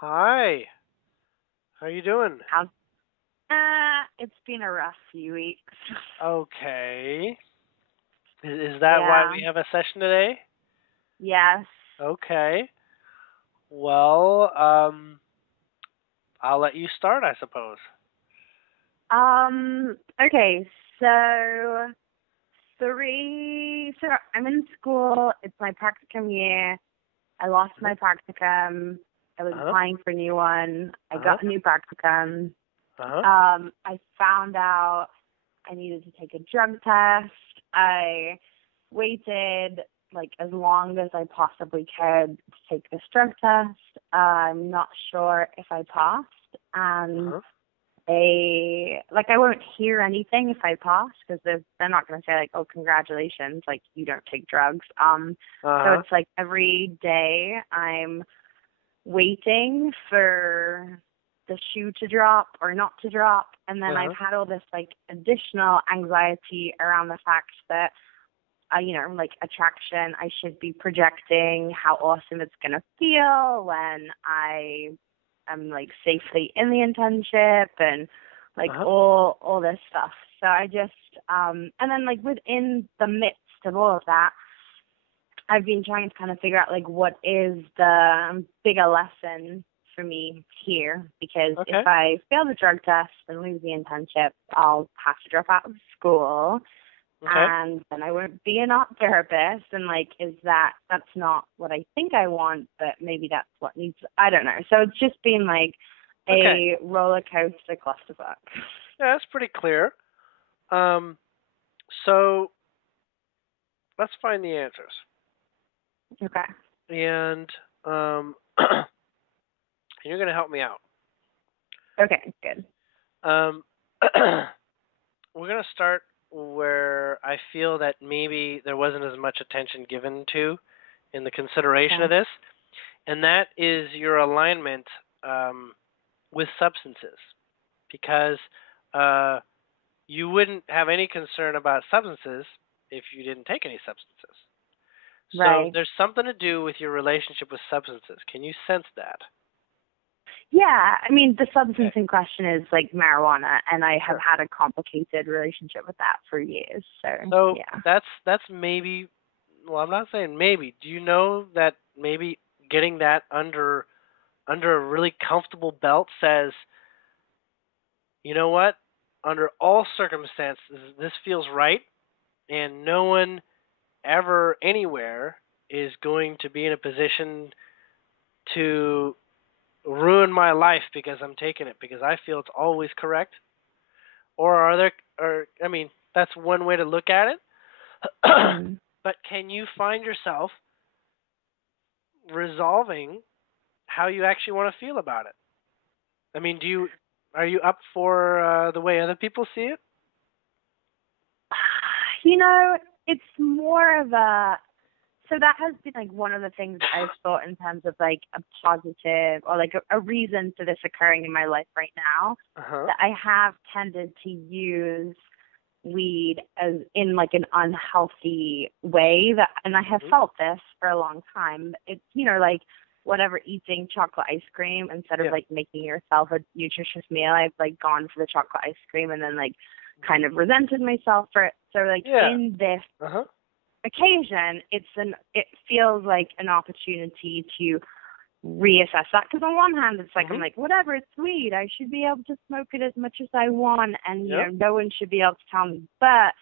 Hi. How you doing? How's it's been a rough few weeks. Okay. Is that why Yeah. we have a session today? Yes. Okay. Well, I'll let you start, I suppose. Okay, so so I'm in school, it's my practicum year. I lost Uh my practicum. I was huh. applying for a new one. I Uh huh. got a new practicum. Uh huh. I found out I needed to take a drug test. I waited like as long as I possibly could to take this drug test. I'm not sure if I passed, Uh and huh. I won't hear anything if I pass because they're not going to say like, oh, congratulations, like you don't take drugs. So Uh it's like every day I'm waiting for the shoe to drop or not to drop. And then I've huh. had all this like additional anxiety around the fact that, like attraction, I should be projecting how awesome it's going to feel when I am like safely in the internship and like Uh huh. all this stuff. So I just, and then like within the midst of all of that, I've been trying to kind of figure out like what is the bigger lesson for me here, because if Okay. I fail the drug test and lose the internship, I'll have to drop out of school Okay. and then I won't be an art therapist. And like, that's not what I think I want, but maybe that's what needs, I don't know. So it's just been like Okay. a roller coaster clusterfuck. Yeah, that's pretty clear. Um, so let's find the answers. Okay. And you're gonna help me out. Okay, good. Um, we're going to start where I feel that maybe there wasn't as much attention given to in the consideration of Okay. this, and that is your alignment um, with substances, because uh, you wouldn't have any concern about substances if you didn't take any substances. So Right. there's something to do with your relationship with substances. Can you sense that? Yeah, I mean, the Okay. substance in question is like marijuana, and I have Sure. had a complicated relationship with that for years. So, So yeah. that's maybe. Well, I'm not saying maybe. Do you know that maybe getting that under a really comfortable belt says, you know what? Under all circumstances, this feels right, and no one ever anywhere is going to be in a position to ruin my life because I'm taking it because I feel it's always correct. Or are there? Or I mean, that's one way to look at it. Hmm. But can you find yourself resolving how you actually want to feel about it? I mean, are you up for the way other people see it? You know, it's more of a, so that has been like one of the things that I've thought in terms of like a positive or like a reason for this occurring in my life right now, Uh huh. that I have tended to use weed as in like an unhealthy way, that, and I have Hmm. felt this for a long time. It's, like whatever, eating chocolate ice cream instead of Yeah. like making yourself a nutritious meal, I've like gone for the chocolate ice cream and then like kind Hmm. of resented myself for it. So like Yeah. in this Uh huh. occasion, it feels like an opportunity to reassess that, because on one hand it's like I'm Hmm. like, whatever, it's weed, I should be able to smoke it as much as I want, and Yep. no one should be able to tell me. But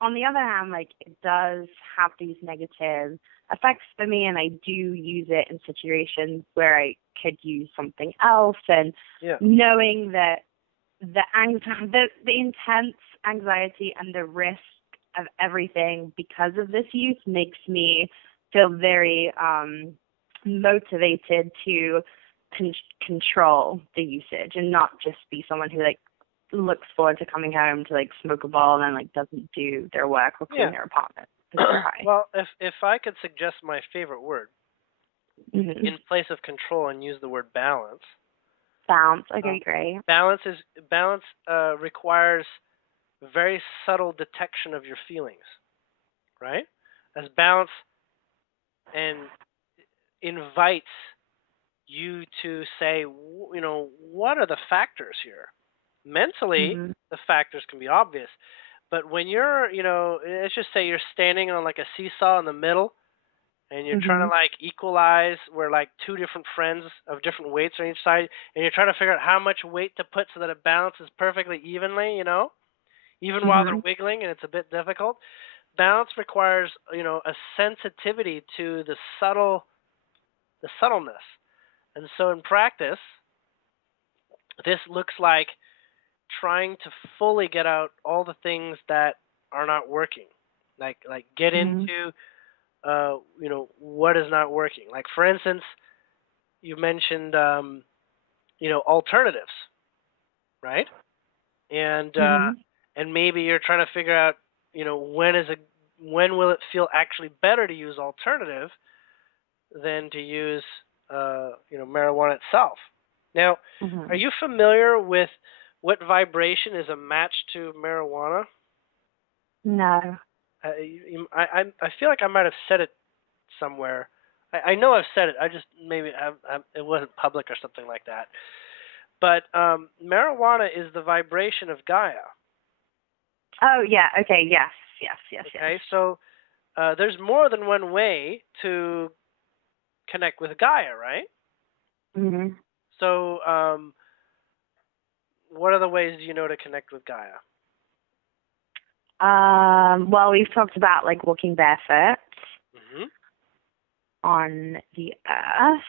on the other hand, like, it does have these negative effects for me, and I do use it in situations where I could use something else. And Yeah. knowing that the intense anxiety and the risk of everything because of this use makes me feel very motivated to control the usage and not just be someone who like looks forward to coming home to like smoke a ball and then like doesn't do their work or clean Yeah. their apartment because they're high. Well, if I could suggest my favorite word Mm-hmm. in place of control and use the word balance, Sounds uh, okay, great. balance requires very subtle detection of your feelings, right? As balance and invites you to say, what are the factors here? Mentally, Mhm. the factors can be obvious, but when you're, let's just say you're standing on like a seesaw in the middle, and you're trying to Mhm. like equalize where like two different friends of different weights on each side, and you're trying to figure out how much weight to put so that it balances perfectly evenly, even while they're Mhm. wiggling, and it's a bit difficult. Balance requires, a sensitivity to the subtleness. And so in practice, this looks like trying to fully get out all the things that are not working. Like get Mhm. into what is not working. Like for instance, you mentioned alternatives, right? And Mhm. and maybe you're trying to figure out, when will it feel actually better to use alternative than to use marijuana itself. Now, are Mhm. you familiar with what vibration is a match to marijuana? No. I feel like I might have said it somewhere. I know I've said it. I just maybe it wasn't public or something like that. But marijuana is the vibration of Gaia. Oh yeah. Okay. Yes. Yes. Yes. Yes. Okay, so there's more than one way to connect with Gaia, right? Mhm. So what are the ways you know to connect with Gaia? Well, we've talked about like walking barefoot Hmm. on the earth.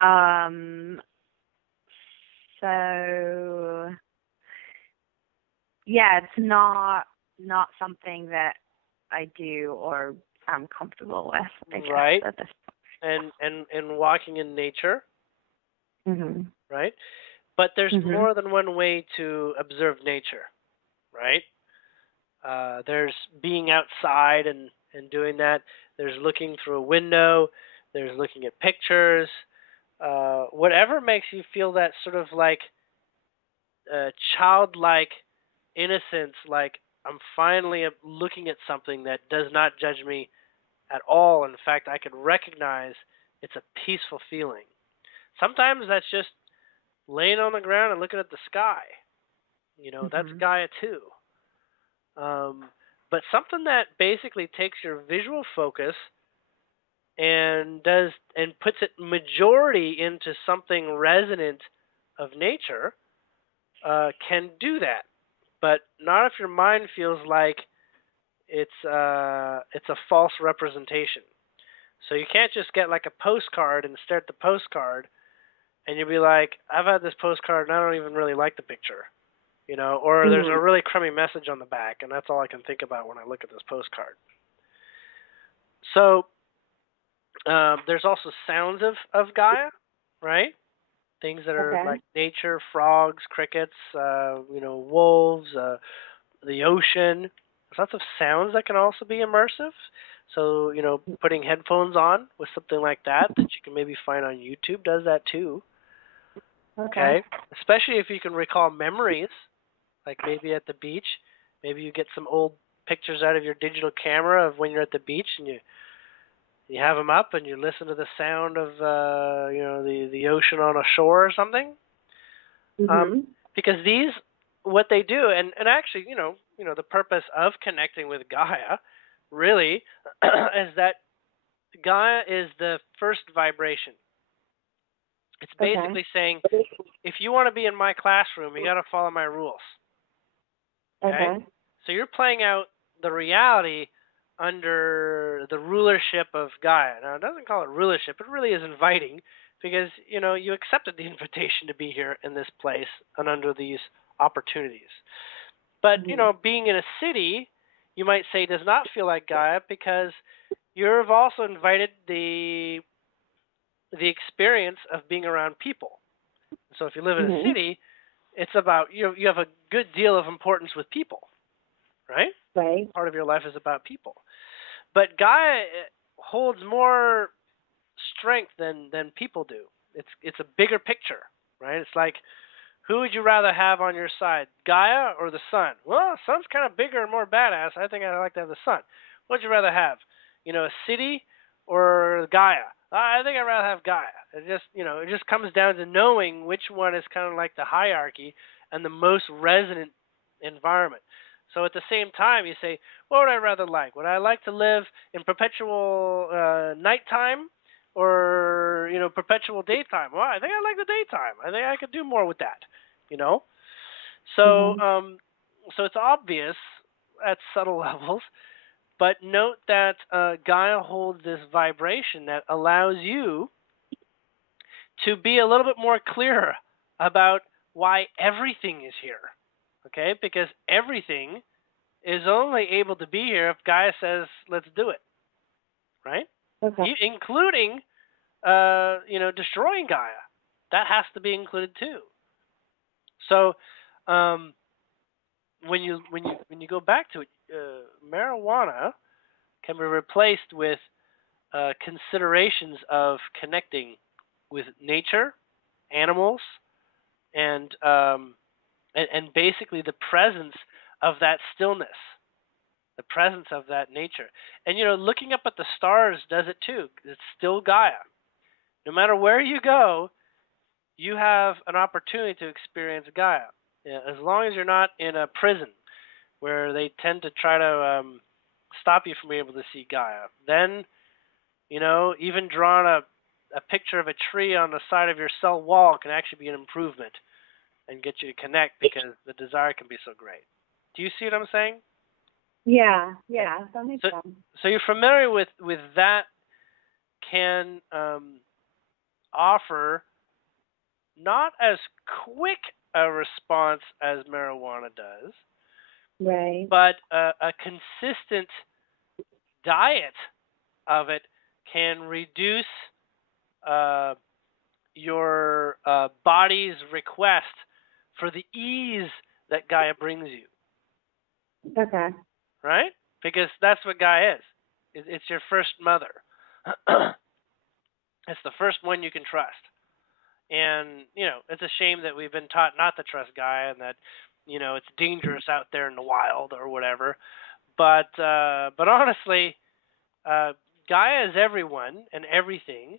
Um, so yeah, it's not something that I do or I'm comfortable with, I guess, Right, at this and walking in nature, point. Mhm. right? But there's Mhm. more than one way to observe nature, right? There's being outside and doing that. There's looking through a window. There's looking at pictures. Whatever makes you feel that sort of like childlike innocence, like I'm finally looking at something that does not judge me at all. In fact, I can recognize it's a peaceful feeling. Sometimes that's just laying on the ground and looking at the sky. That's Mhm. Gaia too. Um, but something that basically takes your visual focus and puts it majority into something resonant of nature can do that. But not if your mind feels like it's a false representation. So you can't just get like a postcard and stare at the postcard and you'll be like, I've had this postcard and I don't even really like the picture, or there's a Mhm. really crummy message on the back and that's all I can think about when I look at this postcard. So there's also sounds of Gaia, right? Things that are Okay. like nature, frogs, crickets, wolves, the ocean. There's lots of sounds that can also be immersive. So, putting headphones on with something like that you can maybe find on YouTube does that too. Okay. Okay. Especially if you can recall memories, like maybe at the beach. Maybe you get some old pictures out of your digital camera of when you're at the beach and you have them up and you listen to the sound of the ocean on a shore or something. Um, Mhm. because these what they do and actually the purpose of connecting with Gaia really is that Gaia is the first vibration. It's Okay. basically saying if you want to be in my classroom, you got to follow my rules. Okay? Okay. So you're playing out the reality under the rulership of Gaia. Now, it doesn't call it rulership. It really is inviting because, you accepted the invitation to be here in this place and under these opportunities. But, Mhm. being in a city, you might say does not feel like Gaia because you've also invited the experience of being around people. So if you live in a Mhm. city, it's about you have a good deal of importance with people, right? Right. Part of your life is about people. But Gaia holds more strength than people do. It's a bigger picture, right? It's like who would you rather have on your side, Gaia or the sun? Well, the sun's kind of bigger and more badass. I think I'd like to have the sun. What would you rather have? A city or Gaia? I think I'd rather have Gaia. It just comes down to knowing which one is kind of like the hierarchy and the most resonant environment. So at the same time, you say, what would I rather like? Would I like to live in perpetual nighttime or perpetual daytime? Well, I think I like the daytime. I think I could do more with that. You know. So Mhm. so it's obvious at subtle levels, but note that Gaia holds this vibration that allows you to be a little bit more clear about why everything is here. Okay? Because everything is only able to be here if Gaia says, let's do it. Right? Okay. Including, destroying Gaia. That has to be included too. So, um, when you go back to it, marijuana can be replaced with considerations of connecting with nature, animals, and and basically the presence of that stillness, the presence of that nature. And looking up at the stars does it too. It's still Gaia. No matter where you go, you have an opportunity to experience Gaia. Yeah, as long as you're not in a prison where they tend to try to stop you from being able to see Gaia. Then, even drawing a picture of a tree on the side of your cell wall can actually be an improvement and get you to connect because the desire can be so great. Do you see what I'm saying? Yeah, that makes So, sense. so you're familiar with that can offer not as quick a response as marijuana does, Right. but a consistent diet of it can reduce uh, your body's request for the ease that Gaia brings you, Okay. right? Because that's what Gaia is. It's your first mother. It's the first one you can trust. And, it's a shame that we've been taught not to trust Gaia and that, it's dangerous out there in the wild or whatever. But honestly, Gaia is everyone and everything,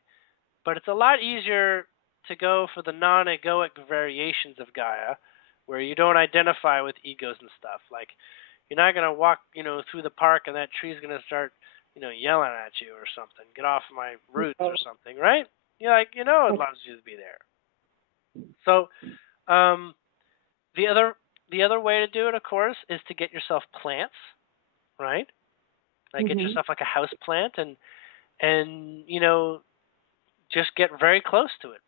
but it's a lot easier to go for the non-egoic variations of Gaia, where you don't identify with egos and stuff. Like, you're not gonna walk, through the park and that tree's gonna start, yelling at you or something. Get off my roots or something, right? You're like, it loves you to be there. So, um, the other way to do it, of course, is to get yourself plants, right? Like get Mhm. yourself like a house plant and just get very close to it.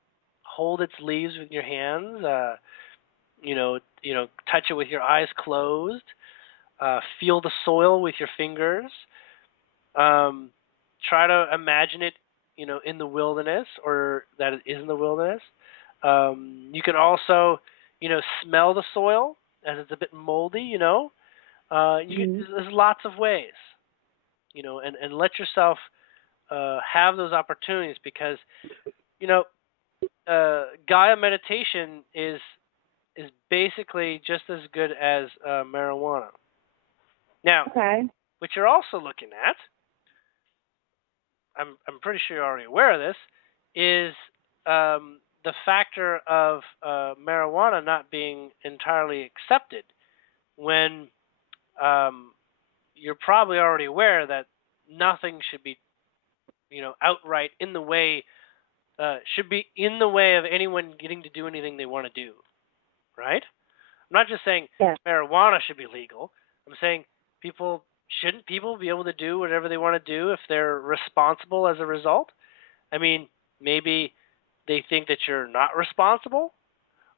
Hold its leaves with your hands. Touch it with your eyes closed. Feel the soil with your fingers. Um, Try to imagine it, in the wilderness or that it is in the wilderness. You can also, smell the soil as it's a bit moldy. Mhm. There's lots of ways, and let yourself have those opportunities because you know Gaia meditation is basically just as good as marijuana. Now, Okay. what you're also looking at, I'm pretty sure you're already aware of this, is the factor of marijuana not being entirely accepted when um, you're probably already aware that nothing should be outright in the way should be in the way of anyone getting to do anything they want to do, right? I'm not just saying Yeah. marijuana should be legal. I'm saying people be able to do whatever they want to do if they're responsible as a result? I mean, maybe they think that you're not responsible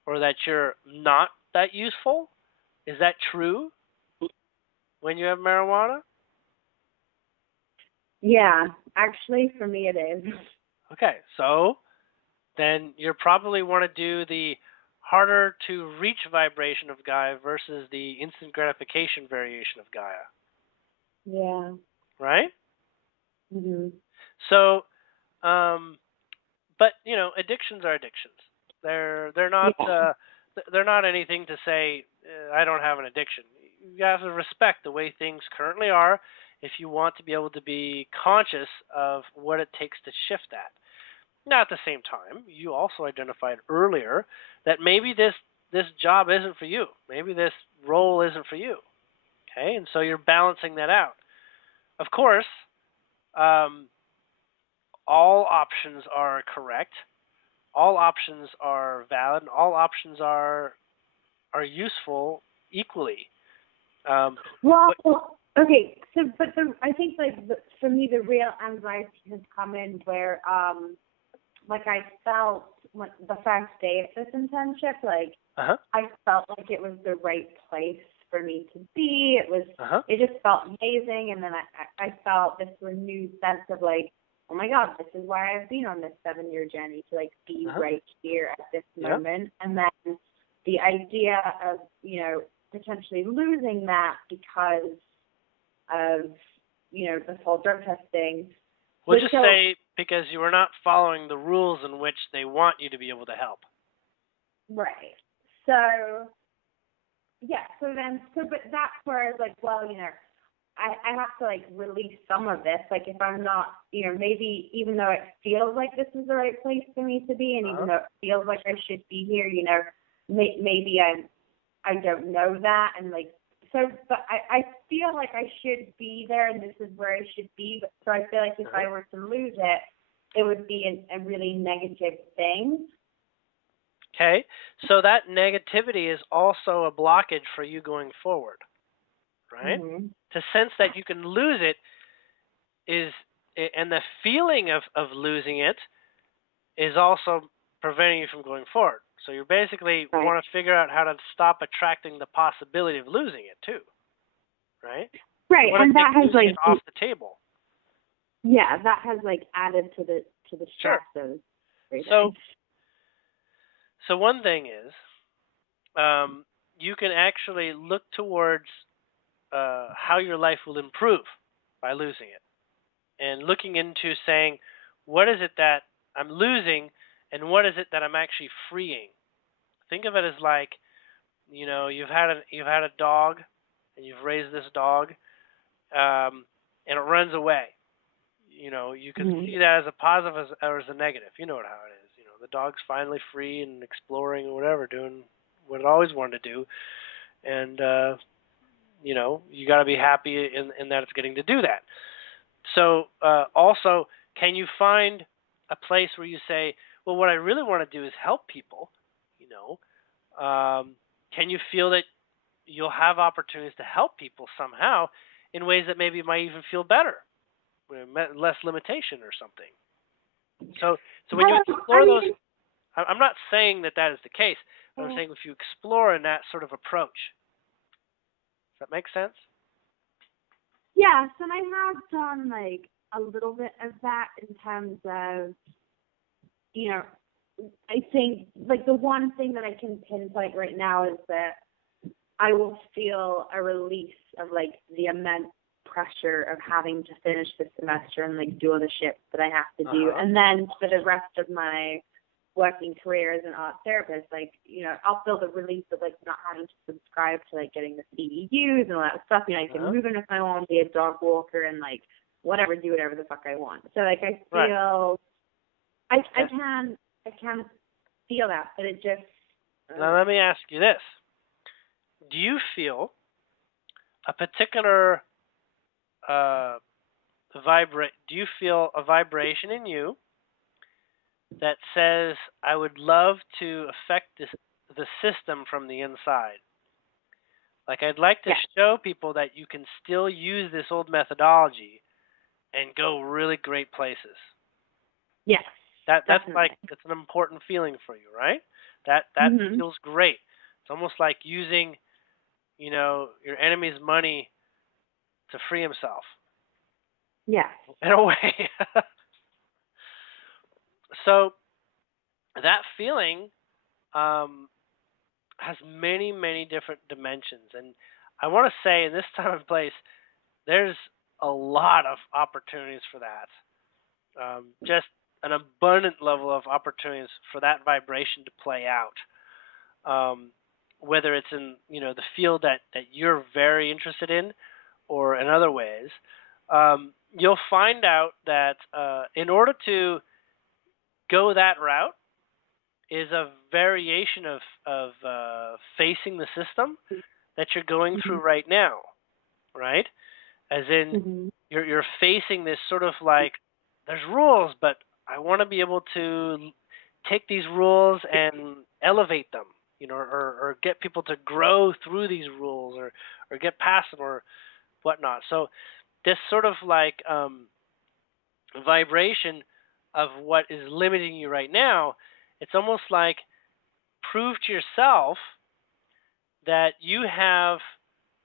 or that you're not that useful. Is that true when you have marijuana? Yeah. Actually, for me, it is. Okay, so then you probably want to do the harder to reach vibration of Gaia versus the instant gratification variation of Gaia, Yeah. right? Mhm. So, but addictions are addictions. Yeah. They're not anything to say I don't have an addiction. You have to respect the way things currently are, if you want to be able to be conscious of what it takes to shift that. Now, at the same time, you also identified earlier that maybe this job isn't for you. Maybe this role isn't for you. Okay, and so you're balancing that out. Of course, um, all options are correct. All options are valid. All options are useful equally. Well, But okay. So, I think for me, the real anxiety has come in where like I felt like the first day of this internship, like I felt like it was the right place for me to be. It just felt amazing, and then I felt this renewed sense of like, oh my God, this is why I've been on this 7-year journey to like be right here at this moment. And then the idea of, potentially losing that because of, this whole drug testing. we'll just say because you are not following the rules in which they want you to be able to help. Right. So, yeah, but that's where I was like, well, I have to like release some of this. Like if I'm not, maybe even though it feels like this is the right place for me to be, and even though it feels like I should be here, maybe I don't know that, and like so. But I feel like I should be there, and this is where I should be. So I feel like if I were to lose it, it would be a really negative thing. Okay, so that negativity is also a blockage for you going forward, right? Mm-hmm. To sense that you can lose it is, and the feeling of losing it is also preventing you from going forward. So you basically want to figure out how to stop attracting the possibility of losing it too, right? Right, and that has like off the table. Yeah, that has like added to the stress of everything. So one thing is, you can actually look towards how your life will improve by losing it, and looking into saying, what is it that I'm losing, and what is it that I'm actually freeing? Think of it as like, you've had a dog, and you've raised this dog, and it runs away. You can see that as a positive or as a negative. You know how it is. The dog's finally free and exploring or whatever, doing what it always wanted to do, and you got to be happy in that it's getting to do that. So also, can you find a place where you say, well, what I really want to do is help people? Can you feel that you'll have opportunities to help people somehow in ways that maybe might even feel better, less limitation or something? So when you explore those, I'm not saying that is the case, but I'm saying if you explore in that sort of approach. Does that make sense? Yes, and I have done like a little bit of that in terms of, I think like the one thing that I can pinpoint right now is that I will feel a release of like the immense pressure of having to finish the semester and like do all the shit that I have to do. And then for the rest of my working career as an art therapist, like, I'll feel the relief of like not having to subscribe to like getting the CEUs and all that stuff. I can move in if I want, be a dog walker and like do whatever the fuck I want. So like I feel I can feel that, but it just Now let me ask you this. Do you feel a particular do you feel a vibration in you that says, I would love to affect the system from the inside? Like, I'd like to show people that you can still use this old methodology and go really great places. Yes. That's like, it's an important feeling for you, right? That feels great. It's almost like using, your enemy's money to free himself. Yeah. In a way. So that feeling has many, many different dimensions. And I want to say in this time and place, there's a lot of opportunities for that. Just an abundant level of opportunities for that vibration to play out. Whether it's in, the field that you're very interested in or in other ways. you'll find out that in order to go that route is a variation of facing the system that you're going through right now, right? As in, Mhm. you're facing this sort of like there's rules, but I want to be able to take these rules and elevate them, or get people to grow through these rules, or get past them, or whatnot. So this sort of like vibration of what is limiting you right now, it's almost like prove to yourself that you have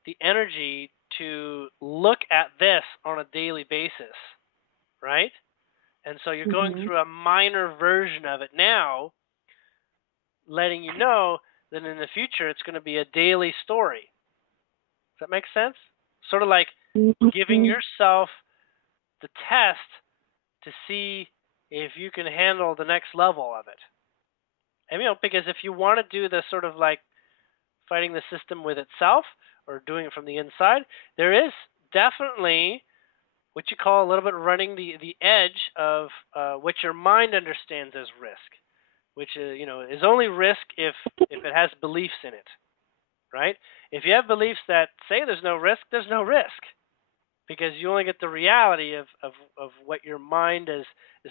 the energy to look at this on a daily basis, right? And so you're going Mhm. through a minor version of it now, letting you know that in the future it's going to be a daily story. Does that make sense? Sort of like giving Mhm. yourself the test to see if you can handle the next level of it. And because if you want to do the sort of like fighting the system with itself or doing it from the inside, there is definitely what you call a little bit running the edge of what your mind understands as risk, which is only risk if it has beliefs in it, right? If you have beliefs that say there's no risk, there's no risk because you only get the reality of what your mind is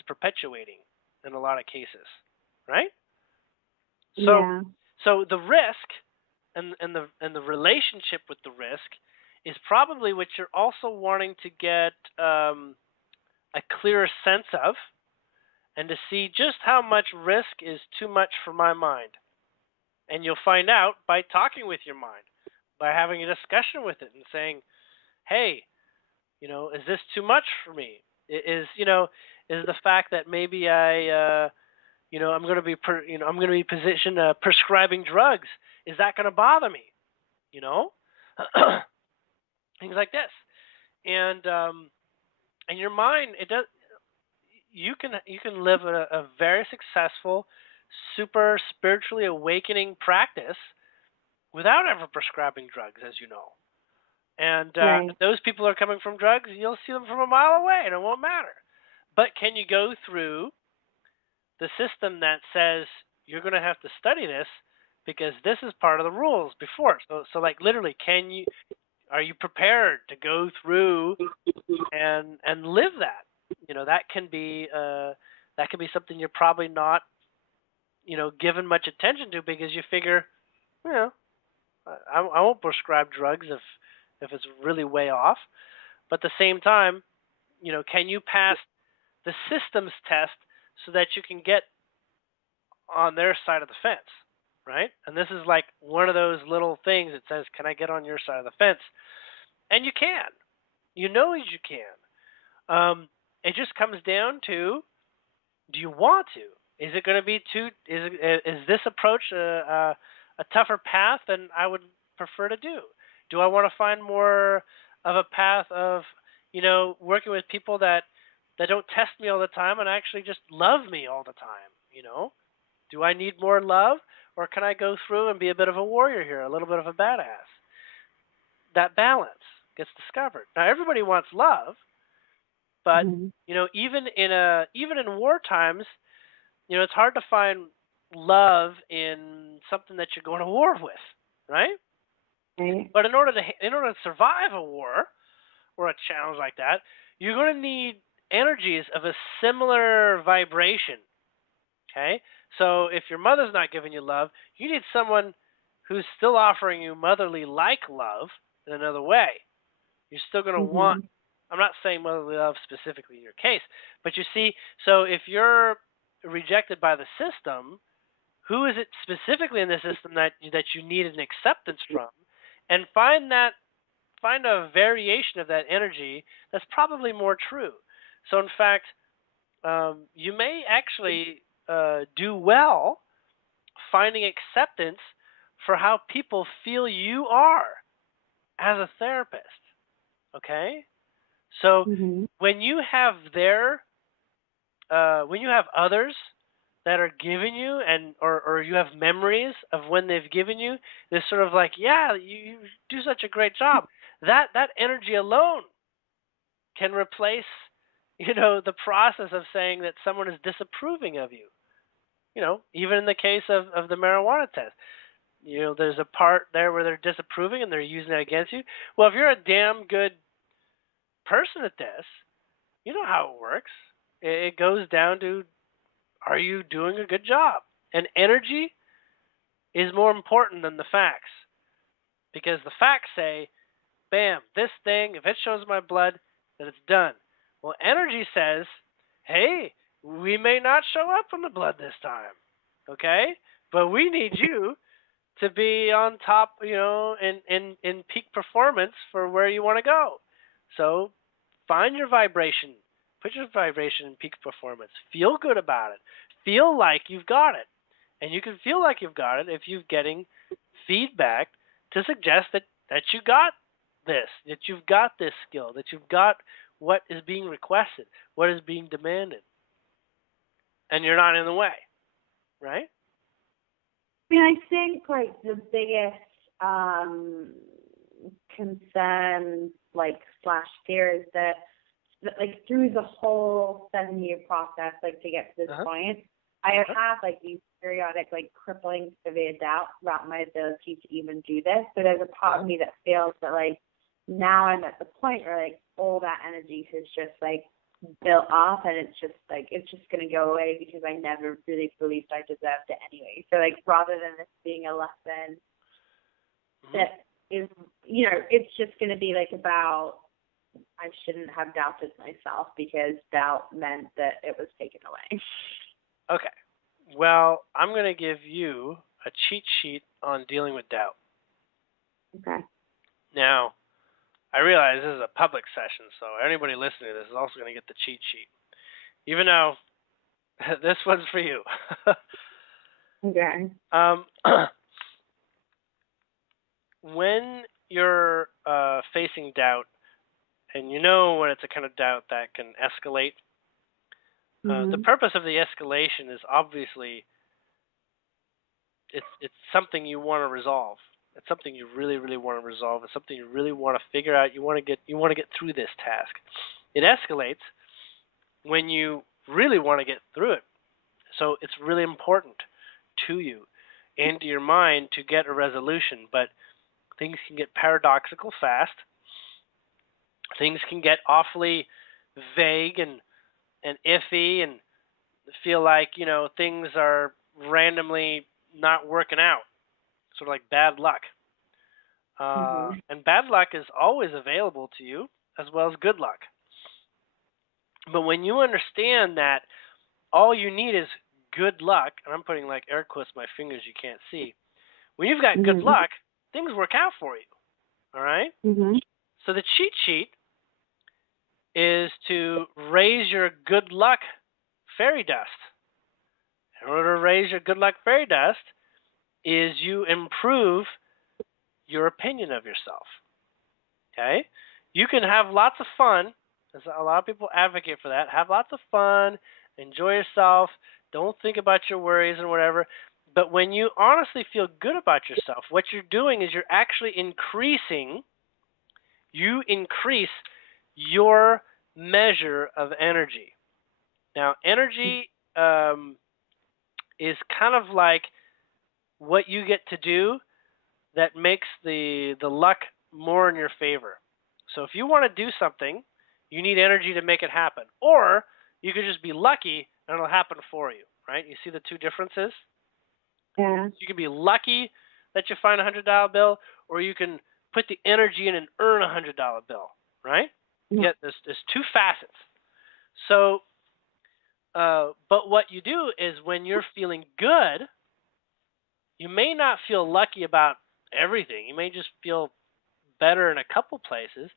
perpetuating in a lot of cases, right? So Yeah. so the risk and the relationship with the risk is probably what you're also wanting to get a clearer sense of, and to see just how much risk is too much for my mind. And you'll find out by talking with your mind, by having a discussion with it and saying, "Hey, is this too much for me? Is the fact that maybe I'm going to be I'm going to be positioned prescribing drugs, is that going to bother me? You know, things like this." And your mind, it does. You can live a very successful, super spiritually awakening practice without ever prescribing drugs, as you know. And Right. if those people are coming from drugs, you'll see them from a mile away, and it won't matter. But can you go through the system that says you're going to have to study this because this is part of the rules before? So like literally, are you prepared to go through and live that? That can be something you're probably not given much attention to because you figure, you know, I won't prescribe drugs if it's really way off. But at the same time, can you pass the systems test so that you can get on their side of the fence, right? And this is like one of those little things that says, "Can I get on your side of the fence?" And you can. You know you can. It just comes down to, do you want to? Is it going to be too? Is this approach a tougher path than I would prefer to do? Do I want to find more of a path of working with people that don't test me all the time and actually just love me all the time? Do I need more love, or can I go through and be a bit of a warrior here, a little bit of a badass? That balance gets discovered. Now everybody wants love, but Mhm. even in war times, it's hard to find love in something that you're going to war with, right? Right. But in order to survive a war or a challenge like that, you're going to need energies of a similar vibration. Okay, so if your mother's not giving you love, you need someone who's still offering you motherly like love in another way. You're still going to want. Mhm. I'm not saying motherly love specifically in your case, but you see, so if you're rejected by the system, who is it specifically in the system that you need an acceptance from, and find a variation of that energy that's probably more true. So in fact, you may actually do well finding acceptance for how people feel you are as a therapist. Okay, so Mhm. when you have when you have others that are giving you, or you have memories of when they've given you this sort of like, yeah, you do such a great job, that energy alone can replace, the process of saying that someone is disapproving of you. Even in the case of the marijuana test, there's a part there where they're disapproving and they're using that against you. Well, if you're a damn good person at this, you know how it works. It goes down to, are you doing a good job? And energy is more important than the facts, because the facts say, bam, this thing, if it shows my blood, then it's done. Well, energy says, hey, we may not show up on the blood this time, okay? But we need you to be on top, in peak performance for where you want to go. So find your vibration, put your vibration in peak performance, feel good about it, feel like you've got it. And you can feel like you've got it if you're getting feedback to suggest that you got this, that you've got this skill, that you've got what is being requested, what is being demanded. And you're not in the way, right? I mean, I think like the biggest concern, like / fear, is that like through the whole 7-year process, like to get to this point, I have like these periodic like crippling severe doubts about my ability to even do this. So there's a part of me that feels that like now I'm at the point where like all that energy has just like built up, and it's just going to go away because I never really believed I deserved it anyway. So like rather than this being a lesson that is, it's just going to be like about, I shouldn't have doubted myself because doubt meant that it was taken away. Okay. Well, I'm going to give you a cheat sheet on dealing with doubt. Okay. Now, I realize this is a public session, so anybody listening to this is also going to get the cheat sheet, even though this one's for you. Okay. When you're facing doubt, and when it's a kind of doubt that can escalate, the purpose of the escalation is obviously it's something you want to resolve. It's something you really, really want to resolve. It's something you really want to figure out. You want to get through this task. It escalates when you really want to get through it. So it's really important to you and to your mind to get a resolution. But things can get paradoxical fast. Things can get awfully vague and iffy, and feel like things are randomly not working out. Sort of like bad luck. And bad luck is always available to you, as well as good luck. But when you understand that all you need is good luck, and I'm putting like air quotes my fingers you can't see. When you've got good luck, things work out for you. All right? So the cheat sheet is to raise your good luck fairy dust. In order to raise your good luck fairy dust is you improve your opinion of yourself. Okay? You can have lots of fun. A lot of people advocate for that. Have lots of fun. Enjoy yourself. Don't think about your worries and whatever. But when you honestly feel good about yourself, what you're doing is you're actually increase your measure of energy. Now, energy is kind of like what you get to do that makes the luck more in your favor. So if you want to do something, you need energy to make it happen. Or you could just be lucky and it'll happen for you, right? You see the two differences? Yeah. You can be lucky that you find a $100 bill, or you can put the energy in and earn a $100 bill, right? Yeah. There's two facets. So, but what you do is when you're feeling good, you may not feel lucky about everything. You may just feel better in a couple places.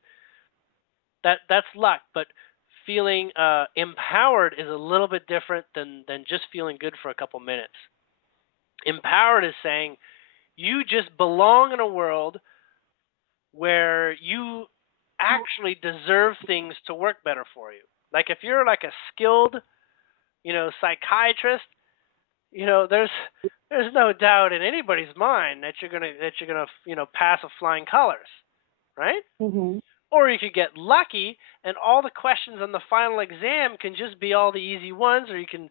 That's luck, but feeling empowered is a little bit different than just feeling good for a couple minutes. Empowered is saying you just belong in a world where you actually deserve things to work better for you. Like if you're like a skilled, psychiatrist, there's no doubt in anybody's mind that you're gonna pass with flying colors, right? Or you could get lucky and all the questions on the final exam can just be all the easy ones, or you can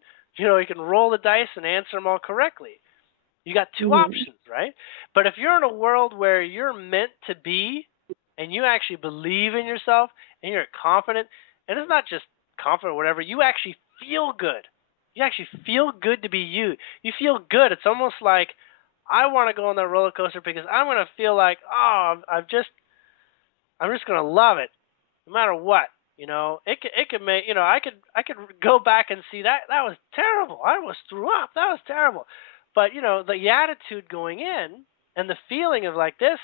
roll the dice and answer them all correctly. You got two Mhm. options, right? But if you're in a world where you're meant to be and you actually believe in yourself and you're confident, and it's not just confident or whatever, you actually feel good. You actually feel good to be you. You feel good. It's almost like I want to go on that roller coaster because I'm going to feel like, oh, I'm just going to love it no matter what. It could make, I could go back and see that was terrible. I almost threw up. That was terrible. But the attitude going in and the feeling of like this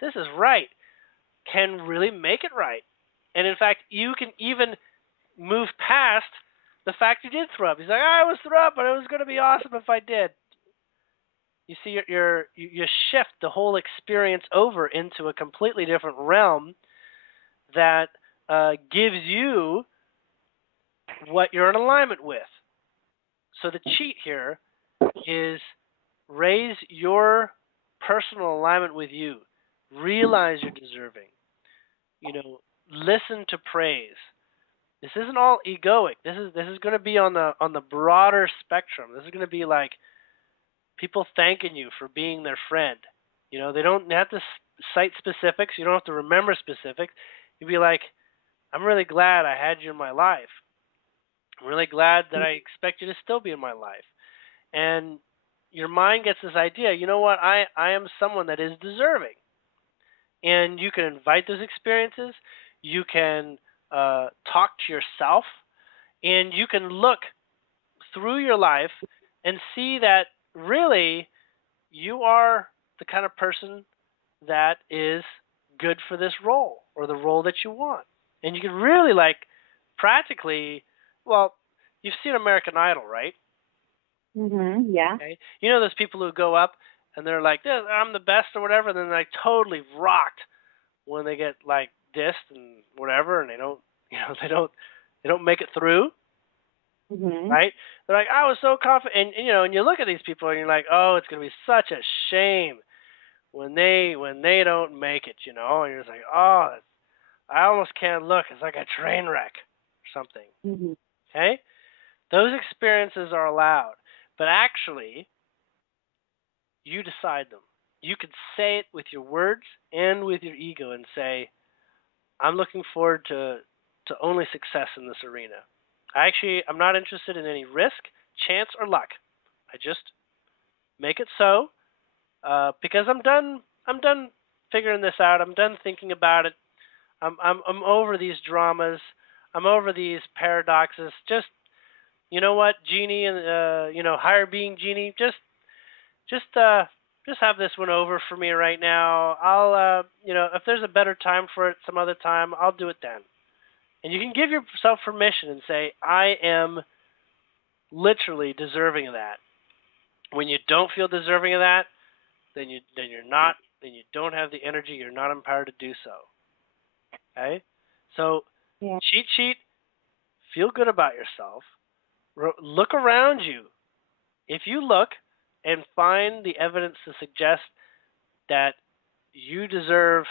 is right can really make it right. And in fact, you can even move past the fact you did throw up. He's like, I was threw up, but it was going to be awesome if I did. You see, you shift the whole experience over into a completely different realm that gives you what you're in alignment with. So the cheat here is raise your personal alignment with you. Realize you're deserving. Listen to praise. This isn't all egoic. This is going to be on the broader spectrum. This is going to be like people thanking you for being their friend. They don't have to cite specifics. You don't have to remember specifics. You'd be like, I'm really glad I had you in my life. I'm really glad that I expect you to still be in my life. And your mind gets this idea, you know what, I am someone that is deserving. And you can invite those experiences. You can talk to yourself. And you can look through your life and see that really you are the kind of person that is good for this role or the role that you want. And you can really practically, well, you've seen American Idol, right? Mhm. Yeah. Okay. Those people who go up and they're like, I'm the best or whatever, and then they're totally rocked when they get dissed and whatever, and they don't, they don't make it through, Mhm. right? They're like, I was so confident, and you look at these people and you're like, oh, it's gonna be such a shame when they don't make it, and you're just like, oh, I almost can't look. It's like a train wreck or something. Mhm. Okay, those experiences are allowed, but actually, you decide them. You can say it with your words and with your ego and say, I'm looking forward to only success in this arena. I'm not interested in any risk, chance, or luck. I just make it so because I'm done. I'm done figuring this out. I'm done thinking about it. I'm over these dramas. I'm over these paradoxes. Just you know what, Genie and higher being Genie, just just have this one over for me right now. I'll if there's a better time for it some other time, I'll do it then. And you can give yourself permission and say, I am literally deserving of that. When you don't feel deserving of that, then you're not, then you don't have the energy, you're not empowered to do so. Okay? So Yeah. cheat sheet, feel good about yourself. Look around you. If you look and find the evidence to suggest that you deserve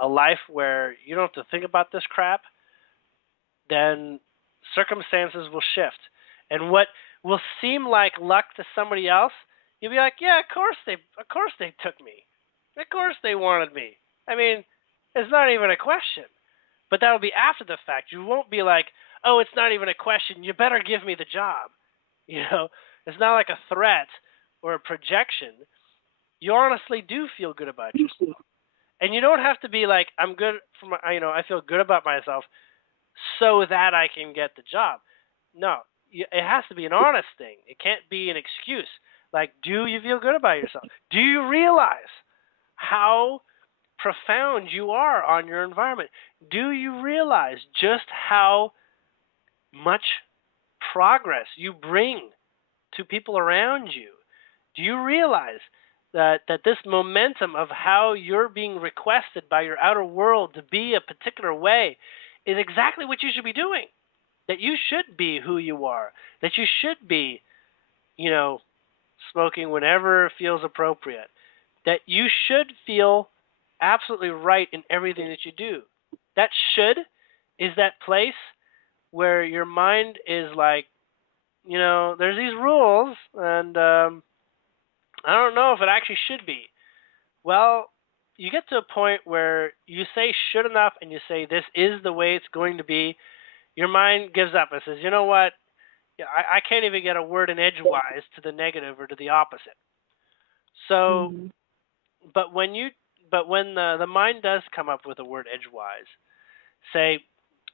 a life where you don't have to think about this crap, then circumstances will shift. And what will seem like luck to somebody else, you'll be like, yeah, of course they took me. Of course they wanted me. I mean, it's not even a question. But that'll be after the fact. You won't be like, oh, it's not even a question. You better give me the job. It's not like a threat or a projection. You honestly do feel good about yourself. And you don't have to be like, I'm good for my, I feel good about myself so that I can get the job. No, it has to be an honest thing. It can't be an excuse. Like, do you feel good about yourself? Do you realize how profound you are on your environment? Do you realize just how much progress you bring to people around you? Do you realize that this momentum of how you're being requested by your outer world to be a particular way is exactly what you should be doing? That you should be who you are. That you should be, you know, smoking whenever it feels appropriate. That you should feel absolutely right in everything that you do. That should is that place where your mind is like, there's these rules, and I don't know if it actually should be. Well, you get to a point where you say should enough and you say this is the way it's going to be. Your mind gives up and says, you know what? Yeah, I can't even get a word in edgewise to the negative or to the opposite. So, Mhm. but when the mind does come up with a word edgewise, say,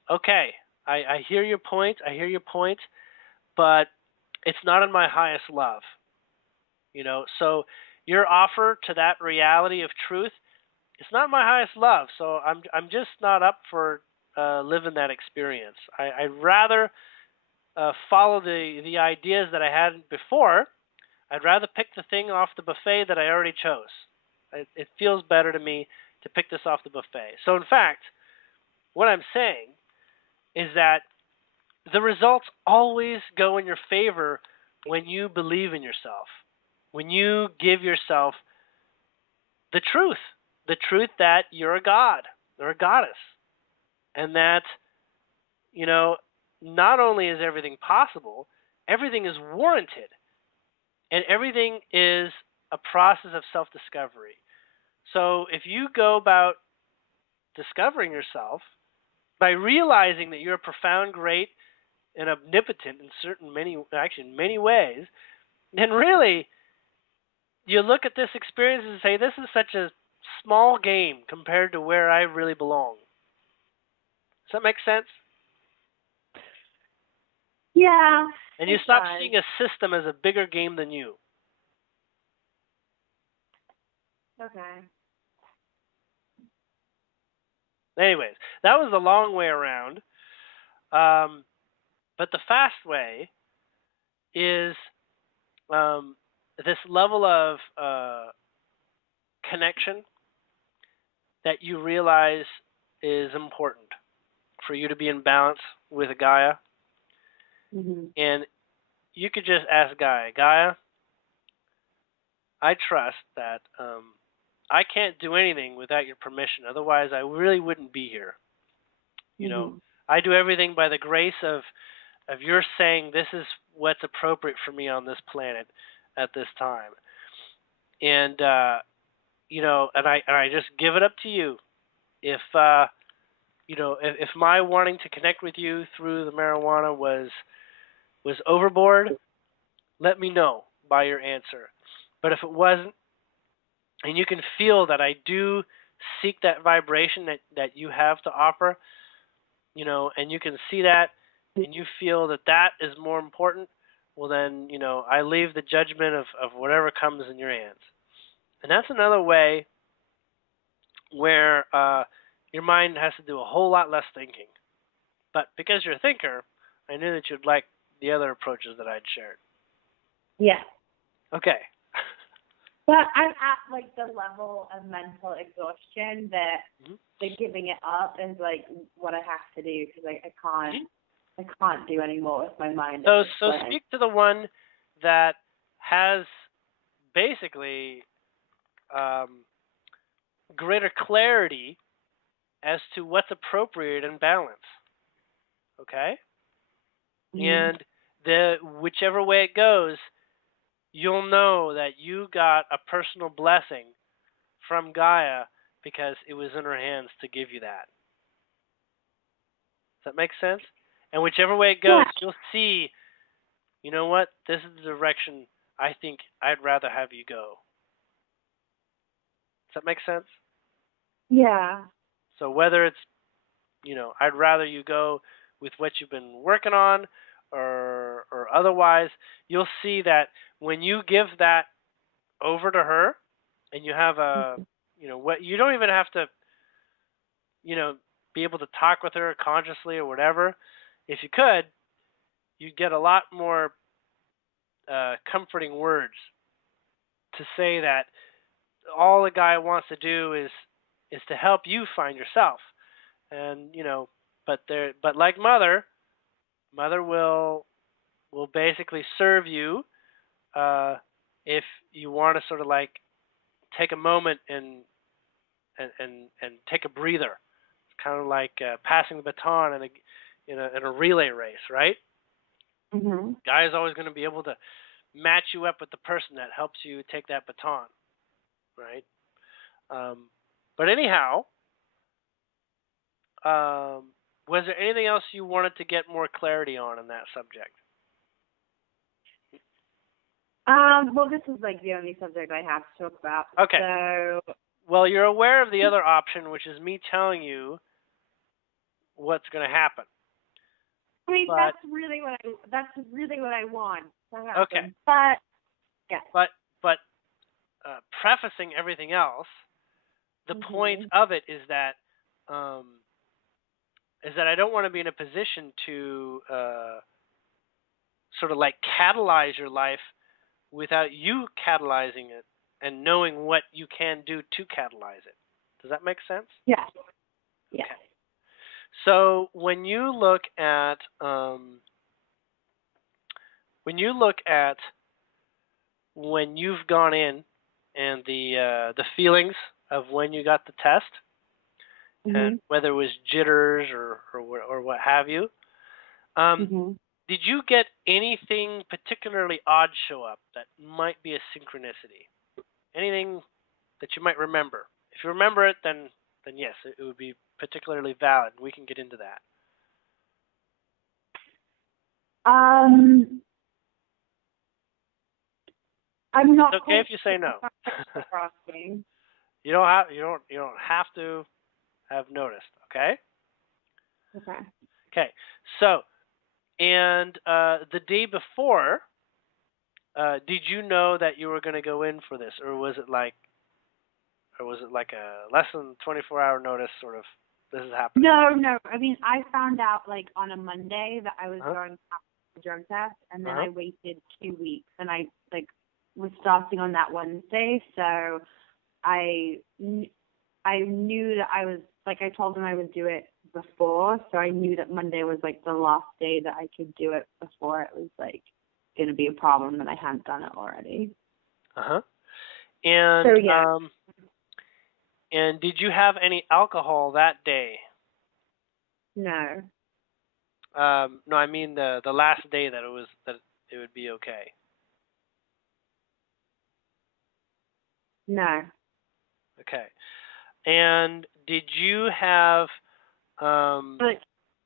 okay, I hear your point, but it's not in my highest love. So your offer to that reality of truth, it's not my highest love. So I'm just not up for living that experience. I'd rather follow the ideas that I had before. I'd rather pick the thing off the buffet that I already chose. It feels better to me to pick this off the buffet. So in fact, what I'm saying is that the results always go in your favor when you believe in yourself, when you give yourself the truth that you're a god or a goddess, and that, you know, not only is everything possible, everything is warranted, and everything is a process of self discovery. So if you go about discovering yourself by realizing that you're profound, great, and omnipotent in many ways, then really you look at this experience and say, this is such a small game compared to where I really belong. Does that make sense? Yeah, And you it stop does. seeing a system as a bigger game than you. Okay. Anyways, that was the long way around. But the fast way is this level of connection that you realize is important for you to be in balance with Gaia. Mhm. And you could just ask Gaia, I trust that I can't do anything without your permission. Otherwise, I really wouldn't be here. You know, Mhm. I do everything by the grace of your saying this is what's appropriate for me on this planet at this time. And and I just give it up to you. If if my wanting to connect with you through the marijuana was overboard, let me know by your answer. But if it wasn't, and you can feel that I do seek that vibration that you have to offer, and you can see that, and you feel that that is more important, well then, I leave the judgment of whatever comes in your hands. And that's another way where your mind has to do a whole lot less thinking. But because you're a thinker, I knew that you'd like the other approaches that I'd shared. Yeah. Okay. But I'm at like the level of mental exhaustion that Mhm. the giving it up is like what I have to do because Mhm. I can't do anymore with my mind. So It's just so like, speak to the one that has basically um, greater clarity as to what's appropriate and balance. Okay, mm, and the whichever way it goes, you'll know that you got a personal blessing from Gaia because it was in her hands to give you that. Does that make sense? And whichever way it yeah, goes, you'll see, you know what? This is the direction I think I'd rather have you go. Does that make sense? yeah, So whether it's, I'd rather you go with what you've been working on or otherwise, you'll see that when you give that over to her and you have what you don't even have to, you know, be able to talk with her consciously or whatever. If you could, you'd get a lot more comforting words to say that all the guy wants to do is to help you find yourself. And but like mother will basically serve you uh if you want to sort of like take a moment and and take a breather. It's kind of like passing the baton in a relay race, right? Mhm. Guy is always going to be able to match you up with the person that helps you take that baton, right? But anyhow, was there anything else you wanted to get more clarity on in that subject? Well, this is like the only subject I have to talk about. Okay. So. Well, you're aware of the other option, which is me telling you what's going to happen. I mean, But, that's really what I want to happen. okay. But yeah. But prefacing everything else, the point of it is that I don't want to be in a position to sort of like catalyze your life without you catalyzing it and knowing what you can do to catalyze it. Does that make sense? Yeah. Yeah. Okay. So when you look at when you've gone in and the feelings of when you got the test, and whether it was jitters or what have you, did you get anything particularly odd show up that might be a synchronicity? Anything that you might remember? If you remember it, then yes, it would be particularly valid. We can get into that. I'm not. It's okay if you say no. You don't have to have noticed. Okay. Okay. Okay. So, and the day before, did you know that you were going to go in for this, or was it like a less than 24-hour notice sort of? This is happening. No. I mean, I found out like on a Monday that I was going to have a drug test, and then I waited 2 weeks, and I like was starting on that Wednesday, so I knew that I was like I told them I would do it before, so I knew that Monday was like the last day that I could do it before it was like going to be a problem that I hadn't done it already. And so, yeah. And did you have any alcohol that day? No. No, I mean the last day that it would be okay. No. Okay. And did you have But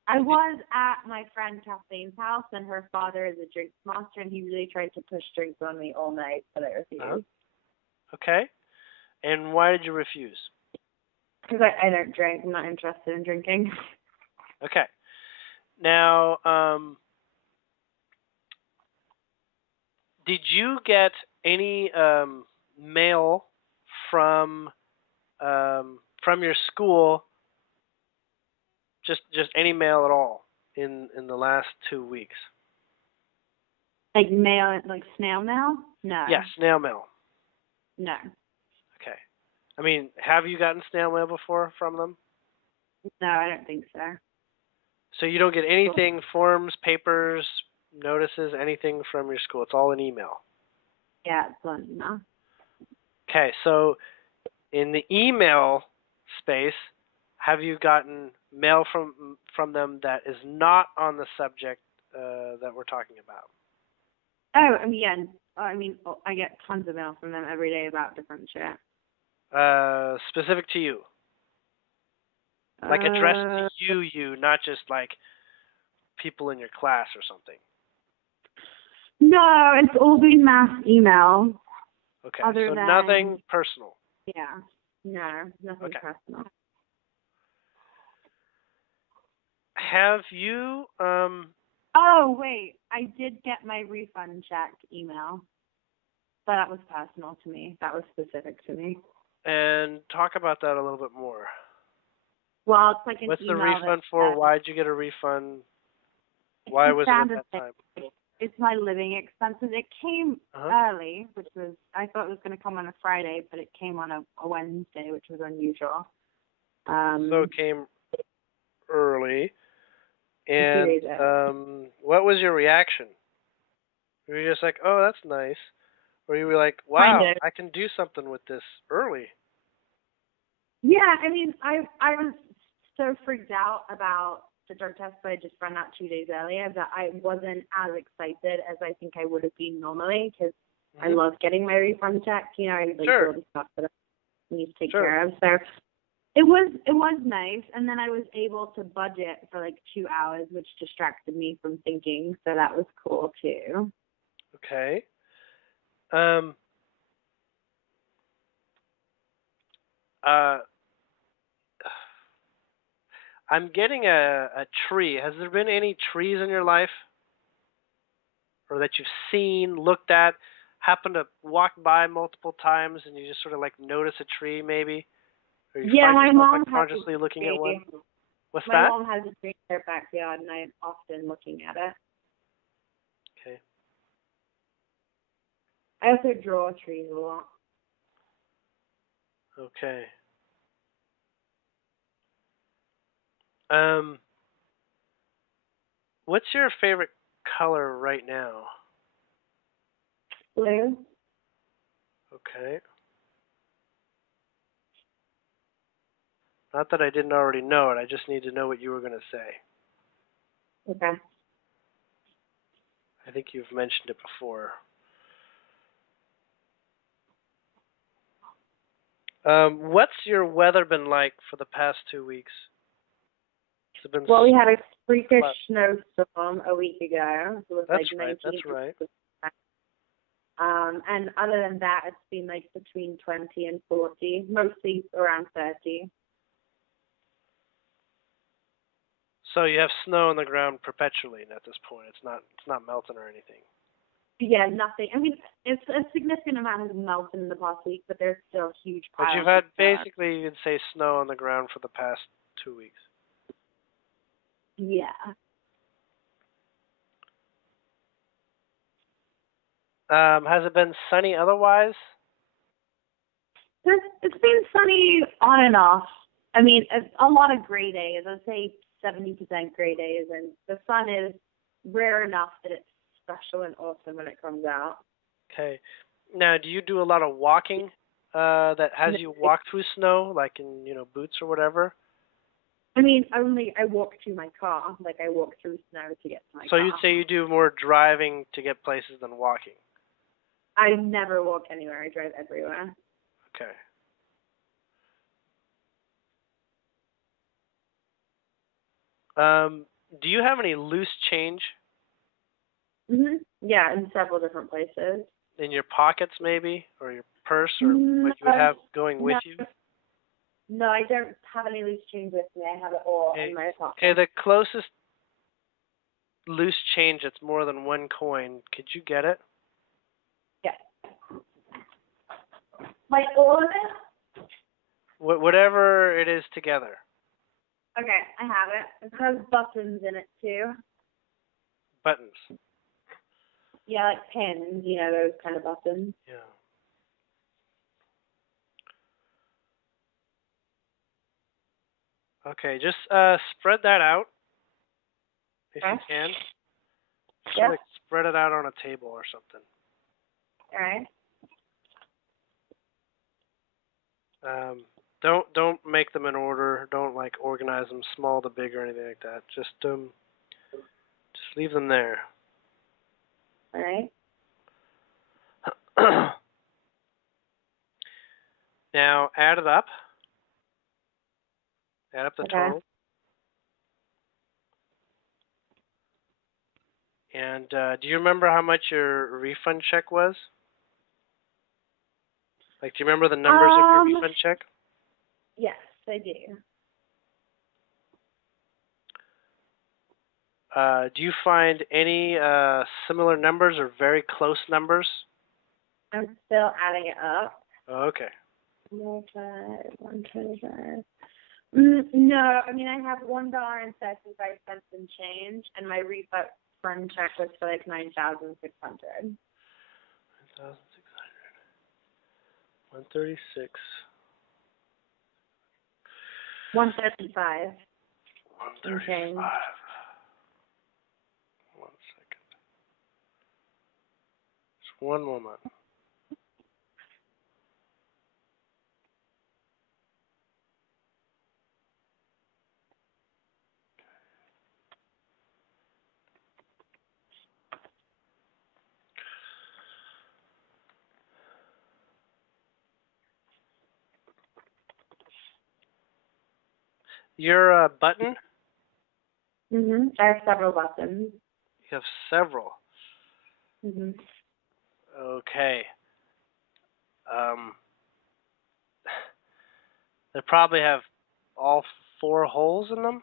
I was at my friend Kathleen's house, and her father is a drinks master, and he really tried to push drinks on me all night, but I refused. Okay. And why did you refuse? Because I don't drink. I'm not interested in drinking. Okay. Now, did you get any mail from your school? Just any mail at all in the last 2 weeks? Like mail, like snail mail? No. Yes, snail mail. No. Okay. I mean, have you gotten snail mail before from them? No, I don't think so. So you don't get anything, forms, papers, notices, anything from your school. It's all an email. Yeah, it's on email. Okay, so in the email space, have you gotten mail from them that is not on the subject that we're talking about? Oh, I mean, yeah. I mean, I get tons of mail from them every day about different shit. Specific to you? Like addressed to you, not just like people in your class or something? No, it's all been mass email. Okay, so nothing personal? Yeah. No, nothing personal. Have you Oh, wait. I did get my refund check email. But that was personal to me. That was specific to me. And talk about that a little bit more. Well, it's like an What's email. the refund for? Why did you get a refund? Why was it at that time? It's my living expenses. It came early, which was, I thought it was going to come on a Friday, but it came on a Wednesday, which was unusual. So it came early. And what was your reaction? Were you just like, oh, that's nice? Or you were like, wow, I can do something with this early? Yeah, I mean, I was so freaked out about the drug test, but I just found out 2 days earlier that I wasn't as excited as I think I would have been normally because I love getting my refund checked. You know, I like Sure. all the stuff that I need to take Sure. care of. So it was nice, and then I was able to budget for like 2 hours, which distracted me from thinking. So that was cool too. Okay. Um. Uh. I'm getting a tree. Has there been any trees in your life, or that you've seen, looked at, happened to walk by multiple times, and you just sort of like notice a tree, maybe, or you Yeah, find my yourself mom has unconsciously a looking at one? tree. What's My that? mom has a tree in her backyard, and I'm often looking at it. Okay. I also draw trees a lot. Okay. Um. What's your favorite color right now? Blue. Okay. Not that I didn't already know it. I just need to know what you were going to say. Okay. I think you've mentioned it before. What's your weather been like for the past 2 weeks? Has it been Well, we had a freakish flat? snowstorm a week ago. It was That's like right. 19. That's right. And other than that, it's been like between 20 and 40, mostly around 30. So you have snow on the ground perpetually at this point. It's not melting or anything. Yeah, nothing. I mean, it's a significant amount has melted in the past week, but there's still huge But piles you've of had snow. basically, you could say, snow on the ground for the past 2 weeks. Yeah. Has it been sunny otherwise? It's been sunny on and off. I mean, it's a lot of gray days. I'd say 70% gray days, and the sun is rare enough that it's special and awesome when it comes out. Okay. Now, do you do a lot of walking that has you walk through snow, like in, boots or whatever? I mean, I walk to my car. Like, I walk through snow to get to my So car. you'd say you do more driving to get places than walking. I never walk anywhere. I drive everywhere. Okay. Do you have any loose change Yeah, in several different places. in your pockets, maybe, or your purse, or what you would have going with you? No, I don't have any loose change with me. I have it all in my pocket. Okay, the closest loose change that's more than one coin, could you get it? Yeah. Like all of it? Whatever it is together. Okay, I have it. It has buttons in it too. Buttons. Yeah, like pins, those kind of buttons. Yeah. Okay, just spread that out if you can. Yeah. Like spread it out on a table or something. All right. Don't make them in order. Don't like organize them small to big or anything like that. Just leave them there. All right. Now add it up. Add up the total. And do you remember how much your refund check was? Like, do you remember the numbers of your refund check? Yes, I do. Do you find any similar numbers or very close numbers? I'm still adding it up. Oh, okay. 125. No, I mean I have $1.35 in change, and my refund check was for like 9,600. 9,600. 136. 135. 135. One second. Just one moment. Your button? I have several buttons. You have several. Okay. Um, they probably have all 4 holes in them.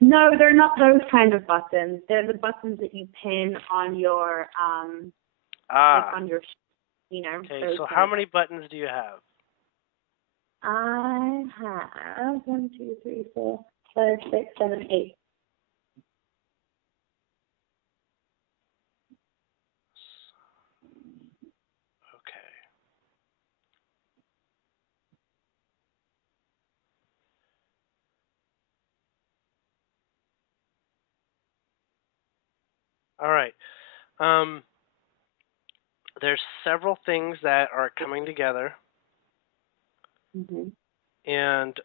No, they're not those kind of buttons. They're the buttons that you pin on your like on your, Okay, so how many buttons do you have? I have 1, 2, 3, 4, 5, 6, 7, 8. Okay. All right. There's several things that are coming together, and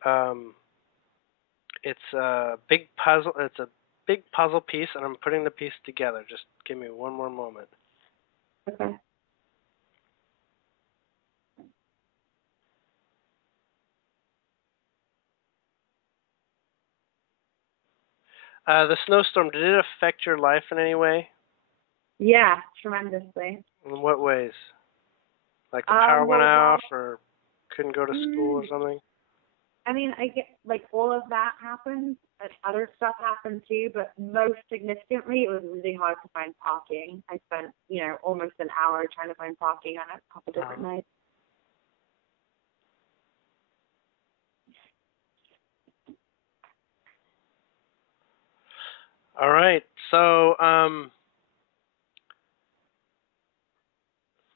it's a big puzzle. It's a big puzzle piece, and I'm putting the piece together. Just give me one more moment. Okay. The snowstorm, did it affect your life in any way? Yeah, tremendously. In what ways? Like the power went Well, off, or couldn't go to school or something? I mean, I get like all of that happened, and other stuff happened too, but most significantly, it was really hard to find parking. I spent, almost an hour trying to find parking on a couple different nights. All right. So,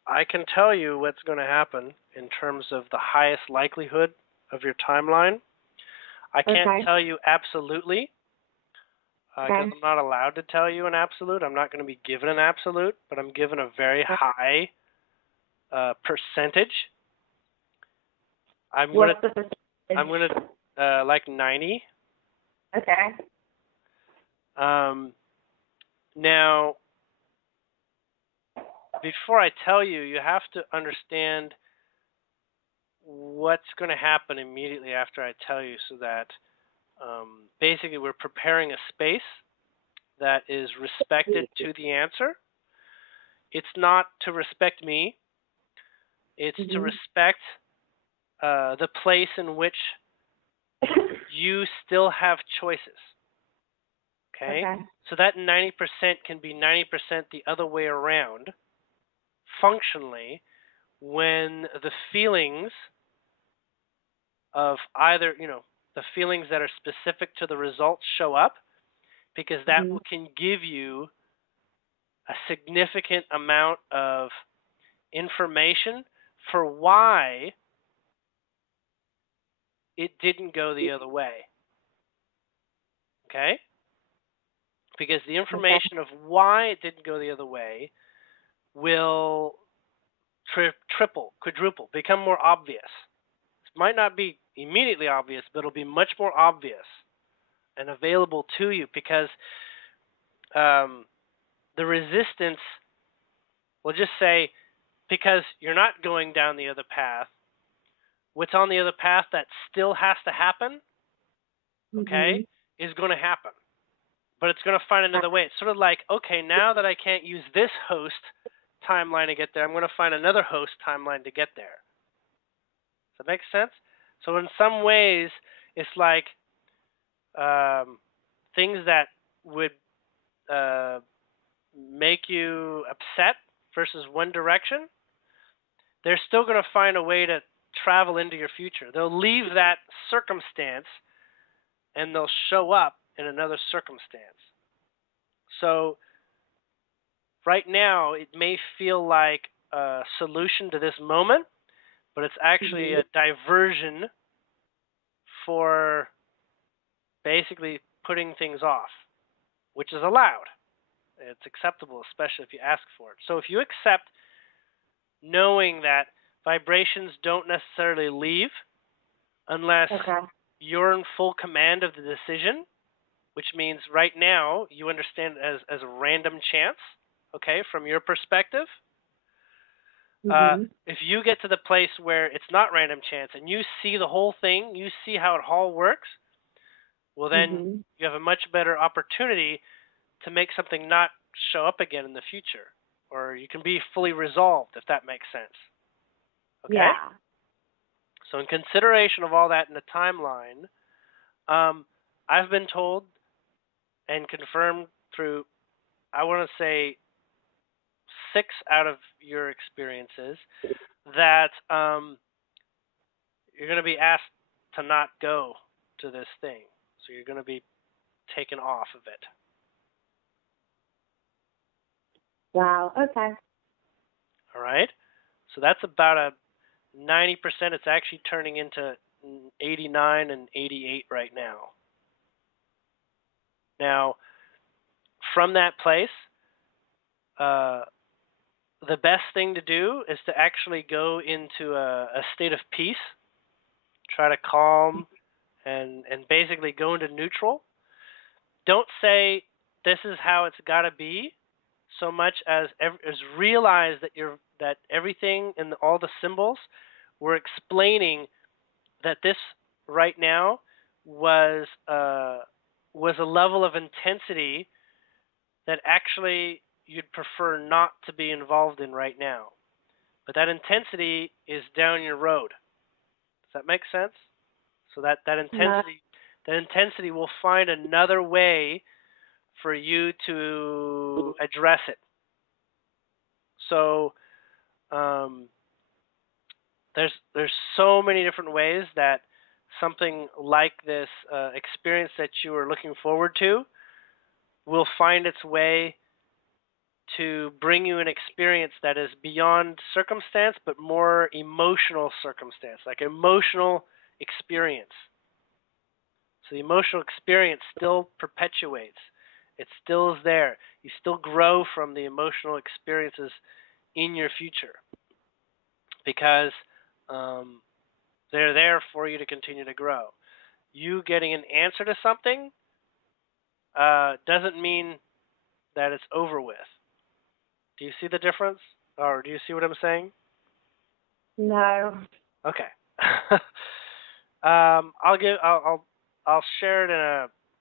I can tell you what's going to happen in terms of the highest likelihood of your timeline. I can't tell you absolutely, because I'm not allowed to tell you an absolute. I'm not going to be given an absolute, but I'm given a very high percentage. What's the percentage? I'm gonna like 90. Okay. Now, before I tell you, you have to understand what's going to happen immediately after I tell you, so that basically we're preparing a space that is respected to the answer. It's not to respect me. It's to respect the place in which you still have choices. Okay? So that 90% can be 90% the other way around, functionally, when the feelings of either, the feelings that are specific to the results show up, because that can give you a significant amount of information for why it didn't go the other way. Okay? Because the information of why it didn't go the other way will triple, quadruple, become more obvious. It might not be immediately obvious, but it'll be much more obvious and available to you, because the resistance, will just say, because you're not going down the other path, what's on the other path that still has to happen, okay, is going to happen. But it's going to find another way. It's sort of like, okay, now that I can't use this host timeline to get there, I'm going to find another host timeline to get there. Does that make sense? So in some ways, it's like things that would make you upset versus one direction, they're still going to find a way to travel into your future. They'll leave that circumstance and they'll show up in another circumstance. So right now, it may feel like a solution to this moment, but it's actually a diversion for basically putting things off, which is allowed. It's acceptable, especially if you ask for it. So if you accept knowing that vibrations don't necessarily leave unless you're in full command of the decision, which means right now you understand it as a random chance, okay, from your perspective. If you get to the place where it's not random chance and you see the whole thing, you see how it all works, well, then Mhm. you have a much better opportunity to make something not show up again in the future, or you can be fully resolved, if that makes sense. Okay? Yeah. So, in consideration of all that in the timeline, um, I've been told and confirmed through, I want to say, 6 out of your experiences that you're going to be asked to not go to this thing. So, you're going to be taken off of it. Wow. Okay. All right? So, that's about a 90%. It's actually turning into 89 and 88 right now. Now, from that place, uh, the best thing to do is to actually go into a state of peace, try to calm and basically go into neutral. Don't say this is how it's got to be, so much as realize that everything and all the symbols were explaining that this right now was was a level of intensity that actually you'd prefer not to be involved in right now. But that intensity is down your road. Does that make sense? So that No. intensity will find another way for you to address it. So um, there's so many different ways that something like this experience that you are looking forward to will find its way to bring you an experience that is beyond circumstance, but more emotional circumstance, like emotional experience. So the emotional experience still perpetuates. It still is there. You still grow from the emotional experiences in your future because um, they're there for you to continue to grow. You getting an answer to something doesn't mean that it's over with. Do you see the difference, or do you see what I'm saying? No. Okay. I'll share it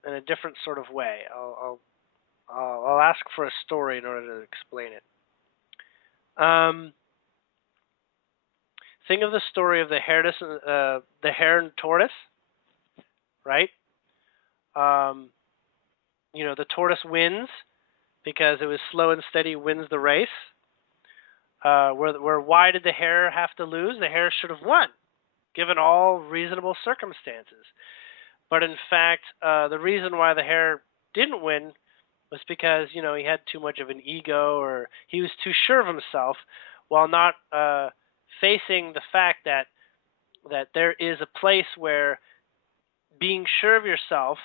in a different sort of way. I'll ask for a story in order to explain it. Think of the story of the hare and tortoise, right? Um, the tortoise wins because it was slow and steady, wins the race. Where why did the hare have to lose? The hare should have won, given all reasonable circumstances. But in fact, the reason why the hare didn't win was because he had too much of an ego, or he was too sure of himself, while not facing the fact that there is a place where being sure of yourself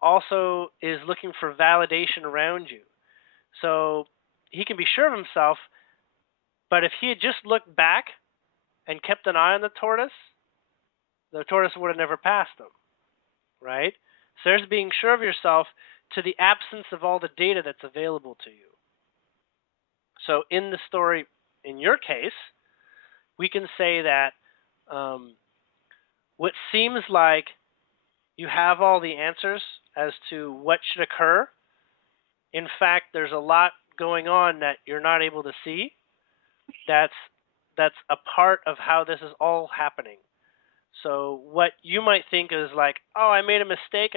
also is looking for validation around you. So he can be sure of himself, but if he had just looked back and kept an eye on the tortoise would have never passed him, right? So there's being sure of yourself to the absence of all the data that's available to you. So in the story, in your case, we can say that what seems like you have all the answers as to what should occur. In fact, there's a lot going on that you're not able to see. That's a part of how this is all happening. So what you might think is like, oh, I made a mistake.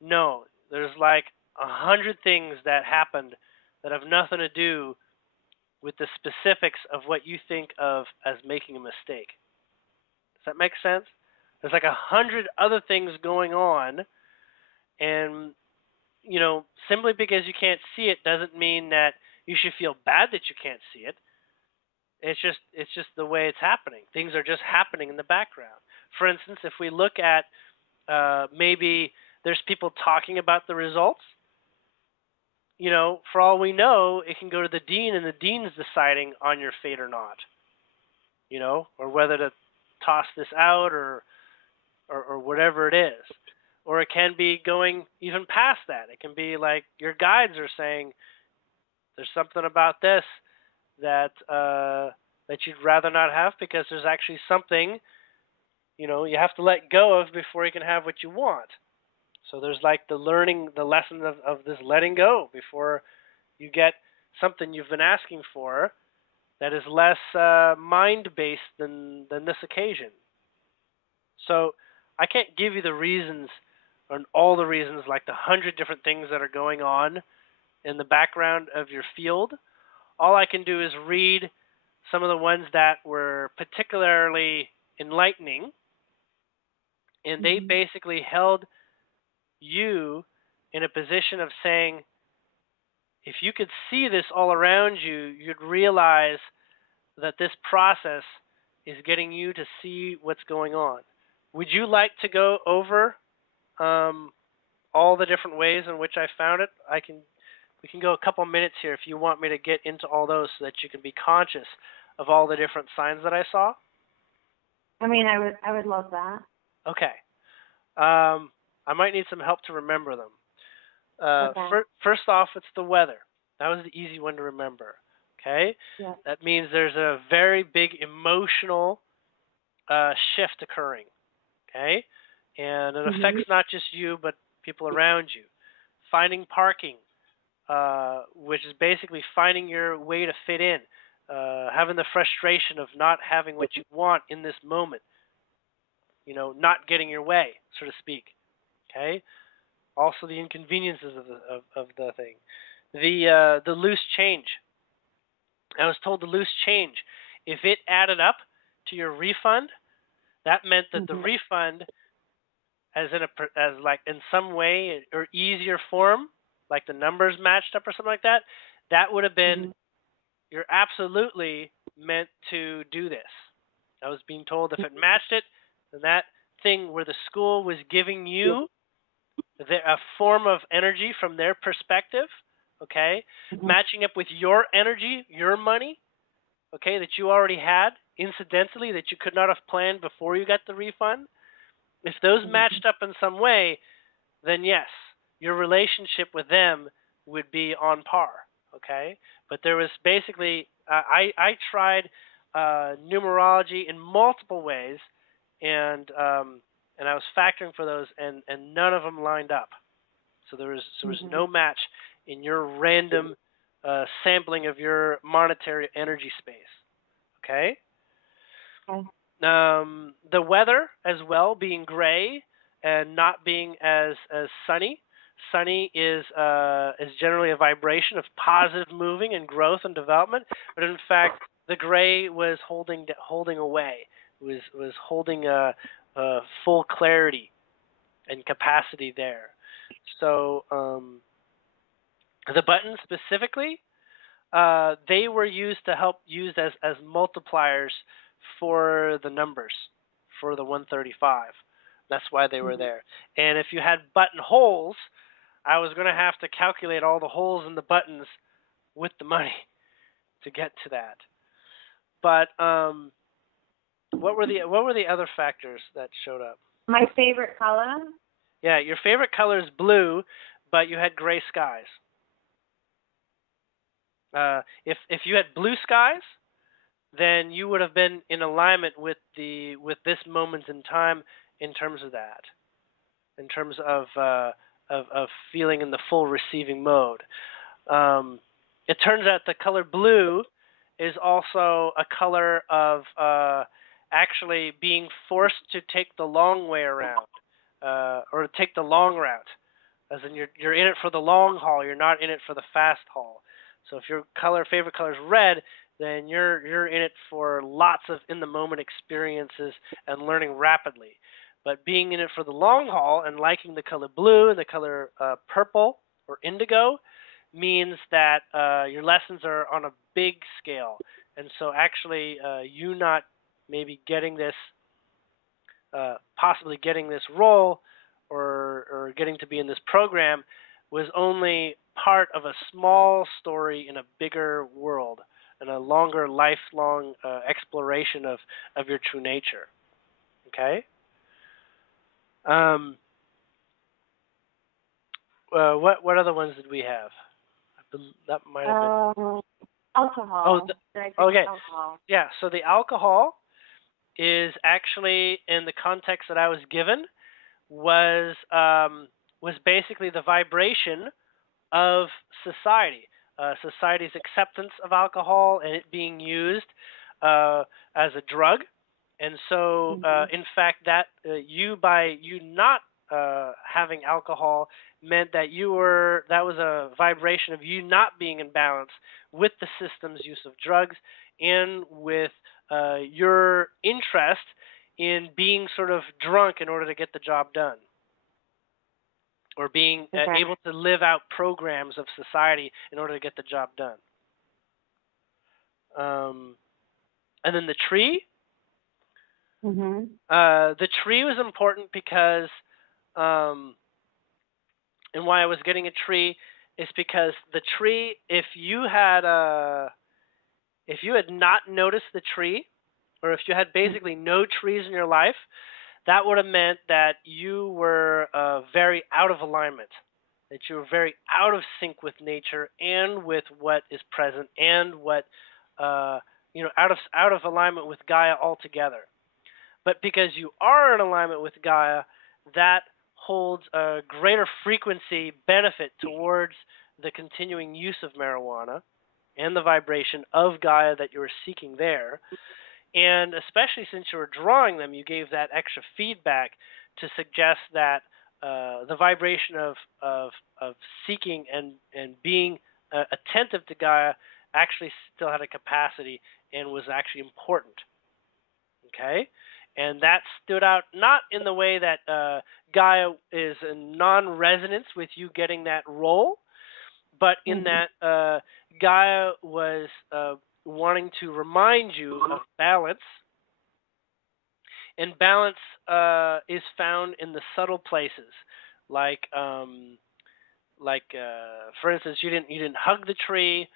No, there's like 100 things that happened that have nothing to do with the specifics of what you think of as making a mistake. Does that make sense? There's like 100 other things going on, and simply because you can't see it doesn't mean that you should feel bad that you can't see it. It's just the way it's happening. Things are just happening in the background. For instance, if we look at maybe there's people talking about the results, for all we know, it can go to the dean, and the dean's deciding on your fate or not, or whether to toss this out or whatever it is. Or it can be going even past that. It can be like your guides are saying, there's something about this that that you'd rather not have because there's actually something, you have to let go of before you can have what you want. So there's like the lesson of this letting go before you get something you've been asking for that is less mind-based than this occasion. So I can't give you the reasons and all the reasons, like the 100 different things that are going on in the background of your field. All I can do is read some of the ones that were particularly enlightening, and they basically held you in a position of saying, if you could see this all around you, you'd realize that this process is getting you to see what's going on. Would you like to go over all the different ways in which I found it? We can go a couple minutes here if you want me to get into all those so that you can be conscious of all the different signs that I saw. I mean, I would love that. Okay. I might need some help to remember them. Okay. First off, it's the weather. That was the easy one to remember. Okay? Yeah. That means there's a very big emotional shift occurring. Okay? And it affects not just you, but people around you. Finding parking, which is basically finding your way to fit in. Having the frustration of not having what you want in this moment. Not getting your way, so to speak. Okay? Also the inconveniences of the thing. The loose change. I was told the loose change, if it added up to your refund, that meant that the refund, as like in some way or easier form, like the numbers matched up or something like that, that would have been you're absolutely meant to do this. I was being told if it matched it, then that thing where the school was giving you a form of energy from their perspective, okay, matching up with your energy, your money, okay, that you already had incidentally that you could not have planned before you got the refund. If those matched up in some way, then yes, your relationship with them would be on par, okay? But there was basically, I tried numerology in multiple ways, and I was factoring for those, and none of them lined up. So there was no match in your random sampling of your monetary energy space. Okay. The weather as well being gray and not being as sunny. Sunny is generally a vibration of positive moving and growth and development, but in fact the gray was holding away. Was holding a full clarity and capacity there. So the buttons specifically, they were used as multipliers for the numbers for the 135. That's why they were there. And if you had button holes, I was going to have to calculate all the holes in the buttons with the money to get to that. But what were the other factors that showed up? My favorite color? Yeah, your favorite color is blue, but you had gray skies. If you had blue skies, then you would have been in alignment with this moment in time in terms of that, in terms of feeling in the full receiving mode. It turns out the color blue is also a color of actually being forced to take the long way around, or take the long route, as in you're in it for the long haul. You're not in it for the fast haul. So if your favorite color is red, then you're in it for lots of in the moment experiences and learning rapidly. But being in it for the long haul and liking the color blue and the color purple or indigo means that your lessons are on a big scale. And so actually you not maybe getting this, possibly getting this role or getting to be in this program was only part of a small story in a bigger world and a longer, lifelong exploration of your true nature. Okay? What other ones did we have? That might have been Alcohol. okay. Alcohol? Yeah. So the alcohol is actually, in the context that I was given, was basically the vibration of society, society's acceptance of alcohol and it being used as a drug. And so, in fact, that by you not having alcohol meant that that was a vibration of you not being in balance with the system's use of drugs and with your interest in being sort of drunk in order to get the job done, or being able to live out programs of society in order to get the job done. And then the tree. The tree was important because, and why I was getting a tree is because the tree, if you had not noticed the tree, or if you had basically no trees in your life, that would have meant that you were very out of alignment, that you were very out of sync with nature and with what is present, and what out of alignment with Gaia altogether. But because you are in alignment with Gaia, that holds a greater frequency benefit towards the continuing use of marijuana and the vibration of Gaia that you were seeking there. And especially since you were drawing them, you gave that extra feedback to suggest that the vibration of seeking and being attentive to Gaia actually still had a capacity and was actually important. Okay? And that stood out not in the way that Gaia is in non-resonance with you getting that role, but in that Gaia was wanting to remind you of balance. And balance is found in the subtle places, like for instance, you didn't hug the tree,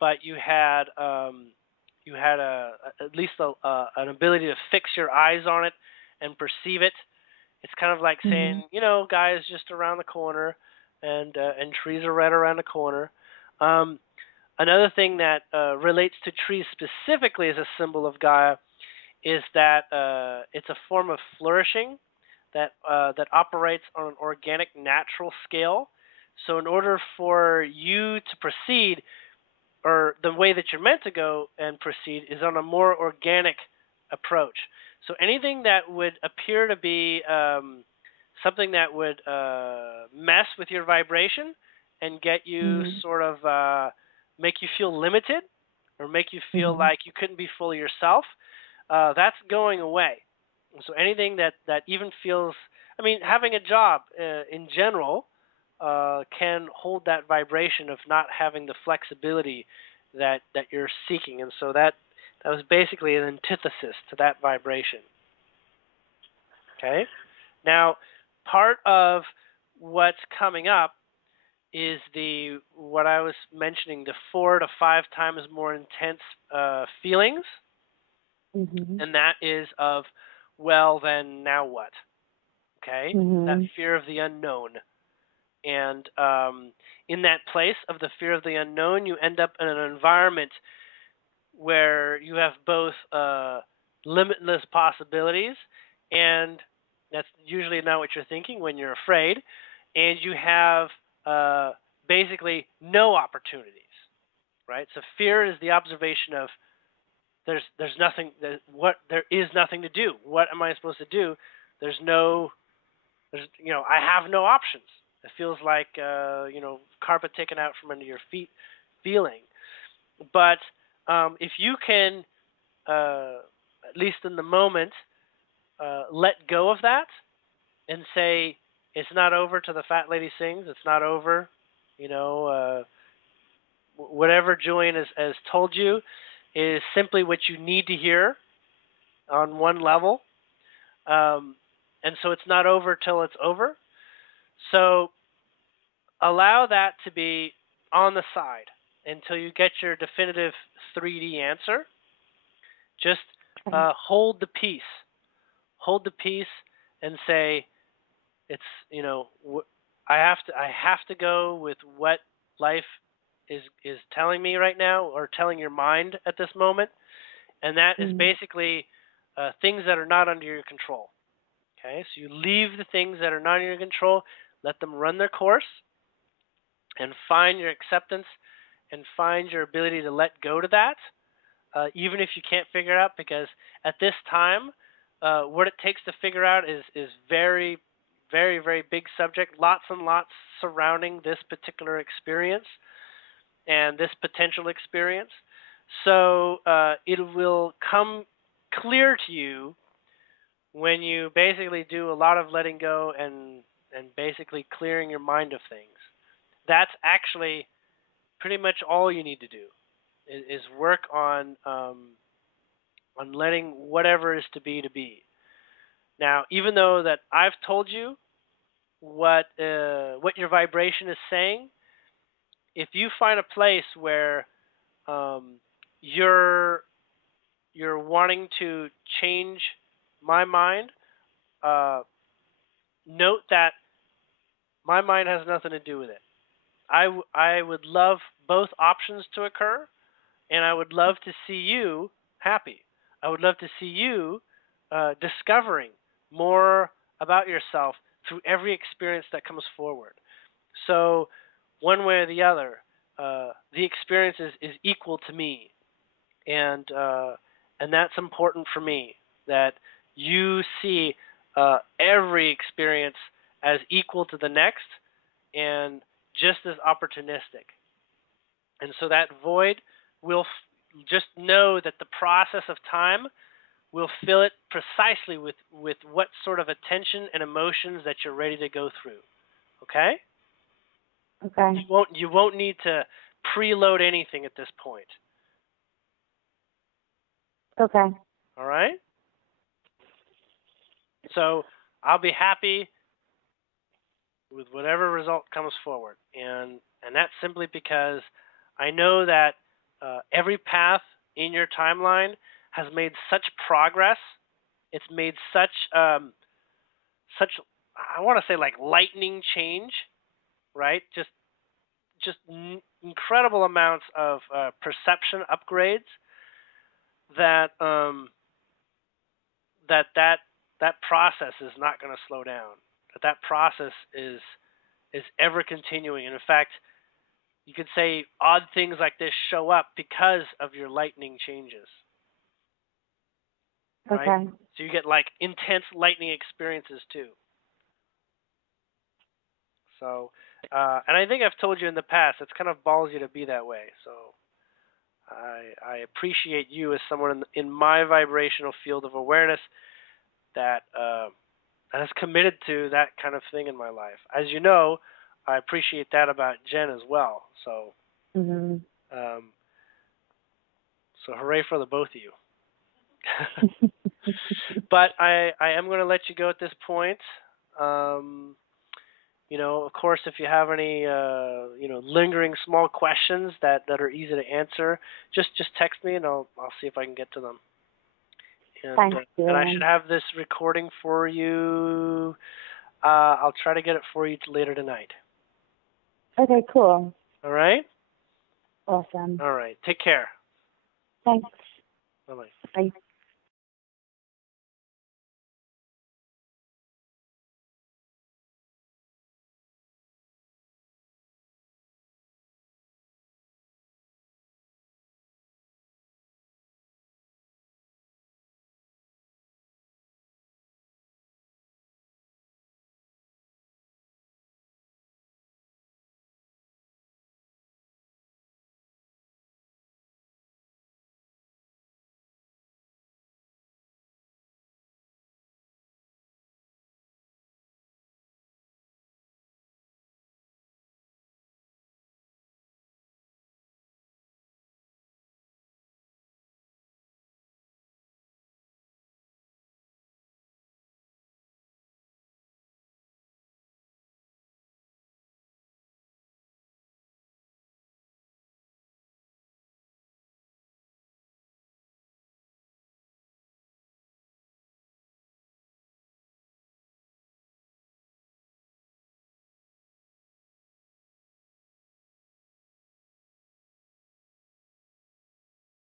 but you had at least an ability to fix your eyes on it and perceive it. It's kind of like saying, Gaia's just around the corner, and trees are right around the corner. Another thing that relates to trees specifically as a symbol of Gaia is that it's a form of flourishing that operates on an organic, natural scale. So in order for you to proceed, or the way that you're meant to go and proceed, is on a more organic approach. So anything that would appear to be something that would mess with your vibration and get you sort of make you feel limited, or make you feel like you couldn't be fully yourself, that's going away. So anything that even feels, having a job in general can hold that vibration of not having the flexibility that you're seeking. And so that was basically an antithesis to that vibration. Okay? Now, part of what's coming up is what I was mentioning, the 4 to 5 times more intense feelings. And that is of, well, then now what? Okay? That fear of the unknown. And in that place of the fear of the unknown, you end up in an environment where you have both limitless possibilities, and that's usually not what you're thinking when you're afraid, and you have basically no opportunities, right? So fear is the observation of there's nothing, there is nothing to do. What am I supposed to do? I have no options. It feels like carpet taken out from under your feet feeling. But if you can, at least in the moment, let go of that and say, it's not over till the fat lady sings. It's not over. Whatever Julien has told you is simply what you need to hear on one level. And so it's not over till it's over. So allow that to be on the side until you get your definitive 3D answer. Just hold the peace. Hold the peace and say, it's, I have to go with what life is telling me right now, or telling your mind at this moment. And that is basically things that are not under your control. Okay, so you leave the things that are not under your control, let them run their course, and find your acceptance and find your ability to let go to that, even if you can't figure it out, because at this time, what it takes to figure out is very, very, very big subject, lots and lots surrounding this particular experience and this potential experience. So it will come clear to you when you basically do a lot of letting go and basically clearing your mind of things. That's actually pretty much all you need to do is work on letting whatever is to be to be. Now, even though that I've told you what your vibration is saying, if you find a place where you're wanting to change my mind, note that my mind has nothing to do with it. I would love both options to occur, and I would love to see you happy. I would love to see you discovering more about yourself through every experience that comes forward. So, one way or the other, the experience is equal to me, and that's important for me. That you see every experience as equal to the next, and just as opportunistic. And so that void will just know that the process of time will fill it precisely with what sort of attention and emotions that you're ready to go through. Okay? Okay. You won't need to preload anything at this point. Okay. All right? So I'll be happy with whatever result comes forward. And that's simply because I know that every path in your timeline has made such progress. It's made such I want to say like lightning change, right? Just incredible amounts of perception upgrades that that process is not going to slow down. That process is ever continuing. And in fact, you could say odd things like this show up because of your lightning changes. Right? Okay. So you get like intense lightning experiences too. So, and I think I've told you in the past, it's kind of ballsy to be that way. So I appreciate you as someone in my vibrational field of awareness that has committed to that kind of thing in my life. As you know, I appreciate that about Jen as well. So, so hooray for the both of you. But I am going to let you go at this point. You know, of course, if you have any lingering small questions that are easy to answer, just text me and I'll see if I can get to them. And, Thanks, and I should have this recording for you. I'll try to get it for you later tonight. Okay, cool. All right? Awesome. All right. Take care. Thanks. Bye-bye. Bye.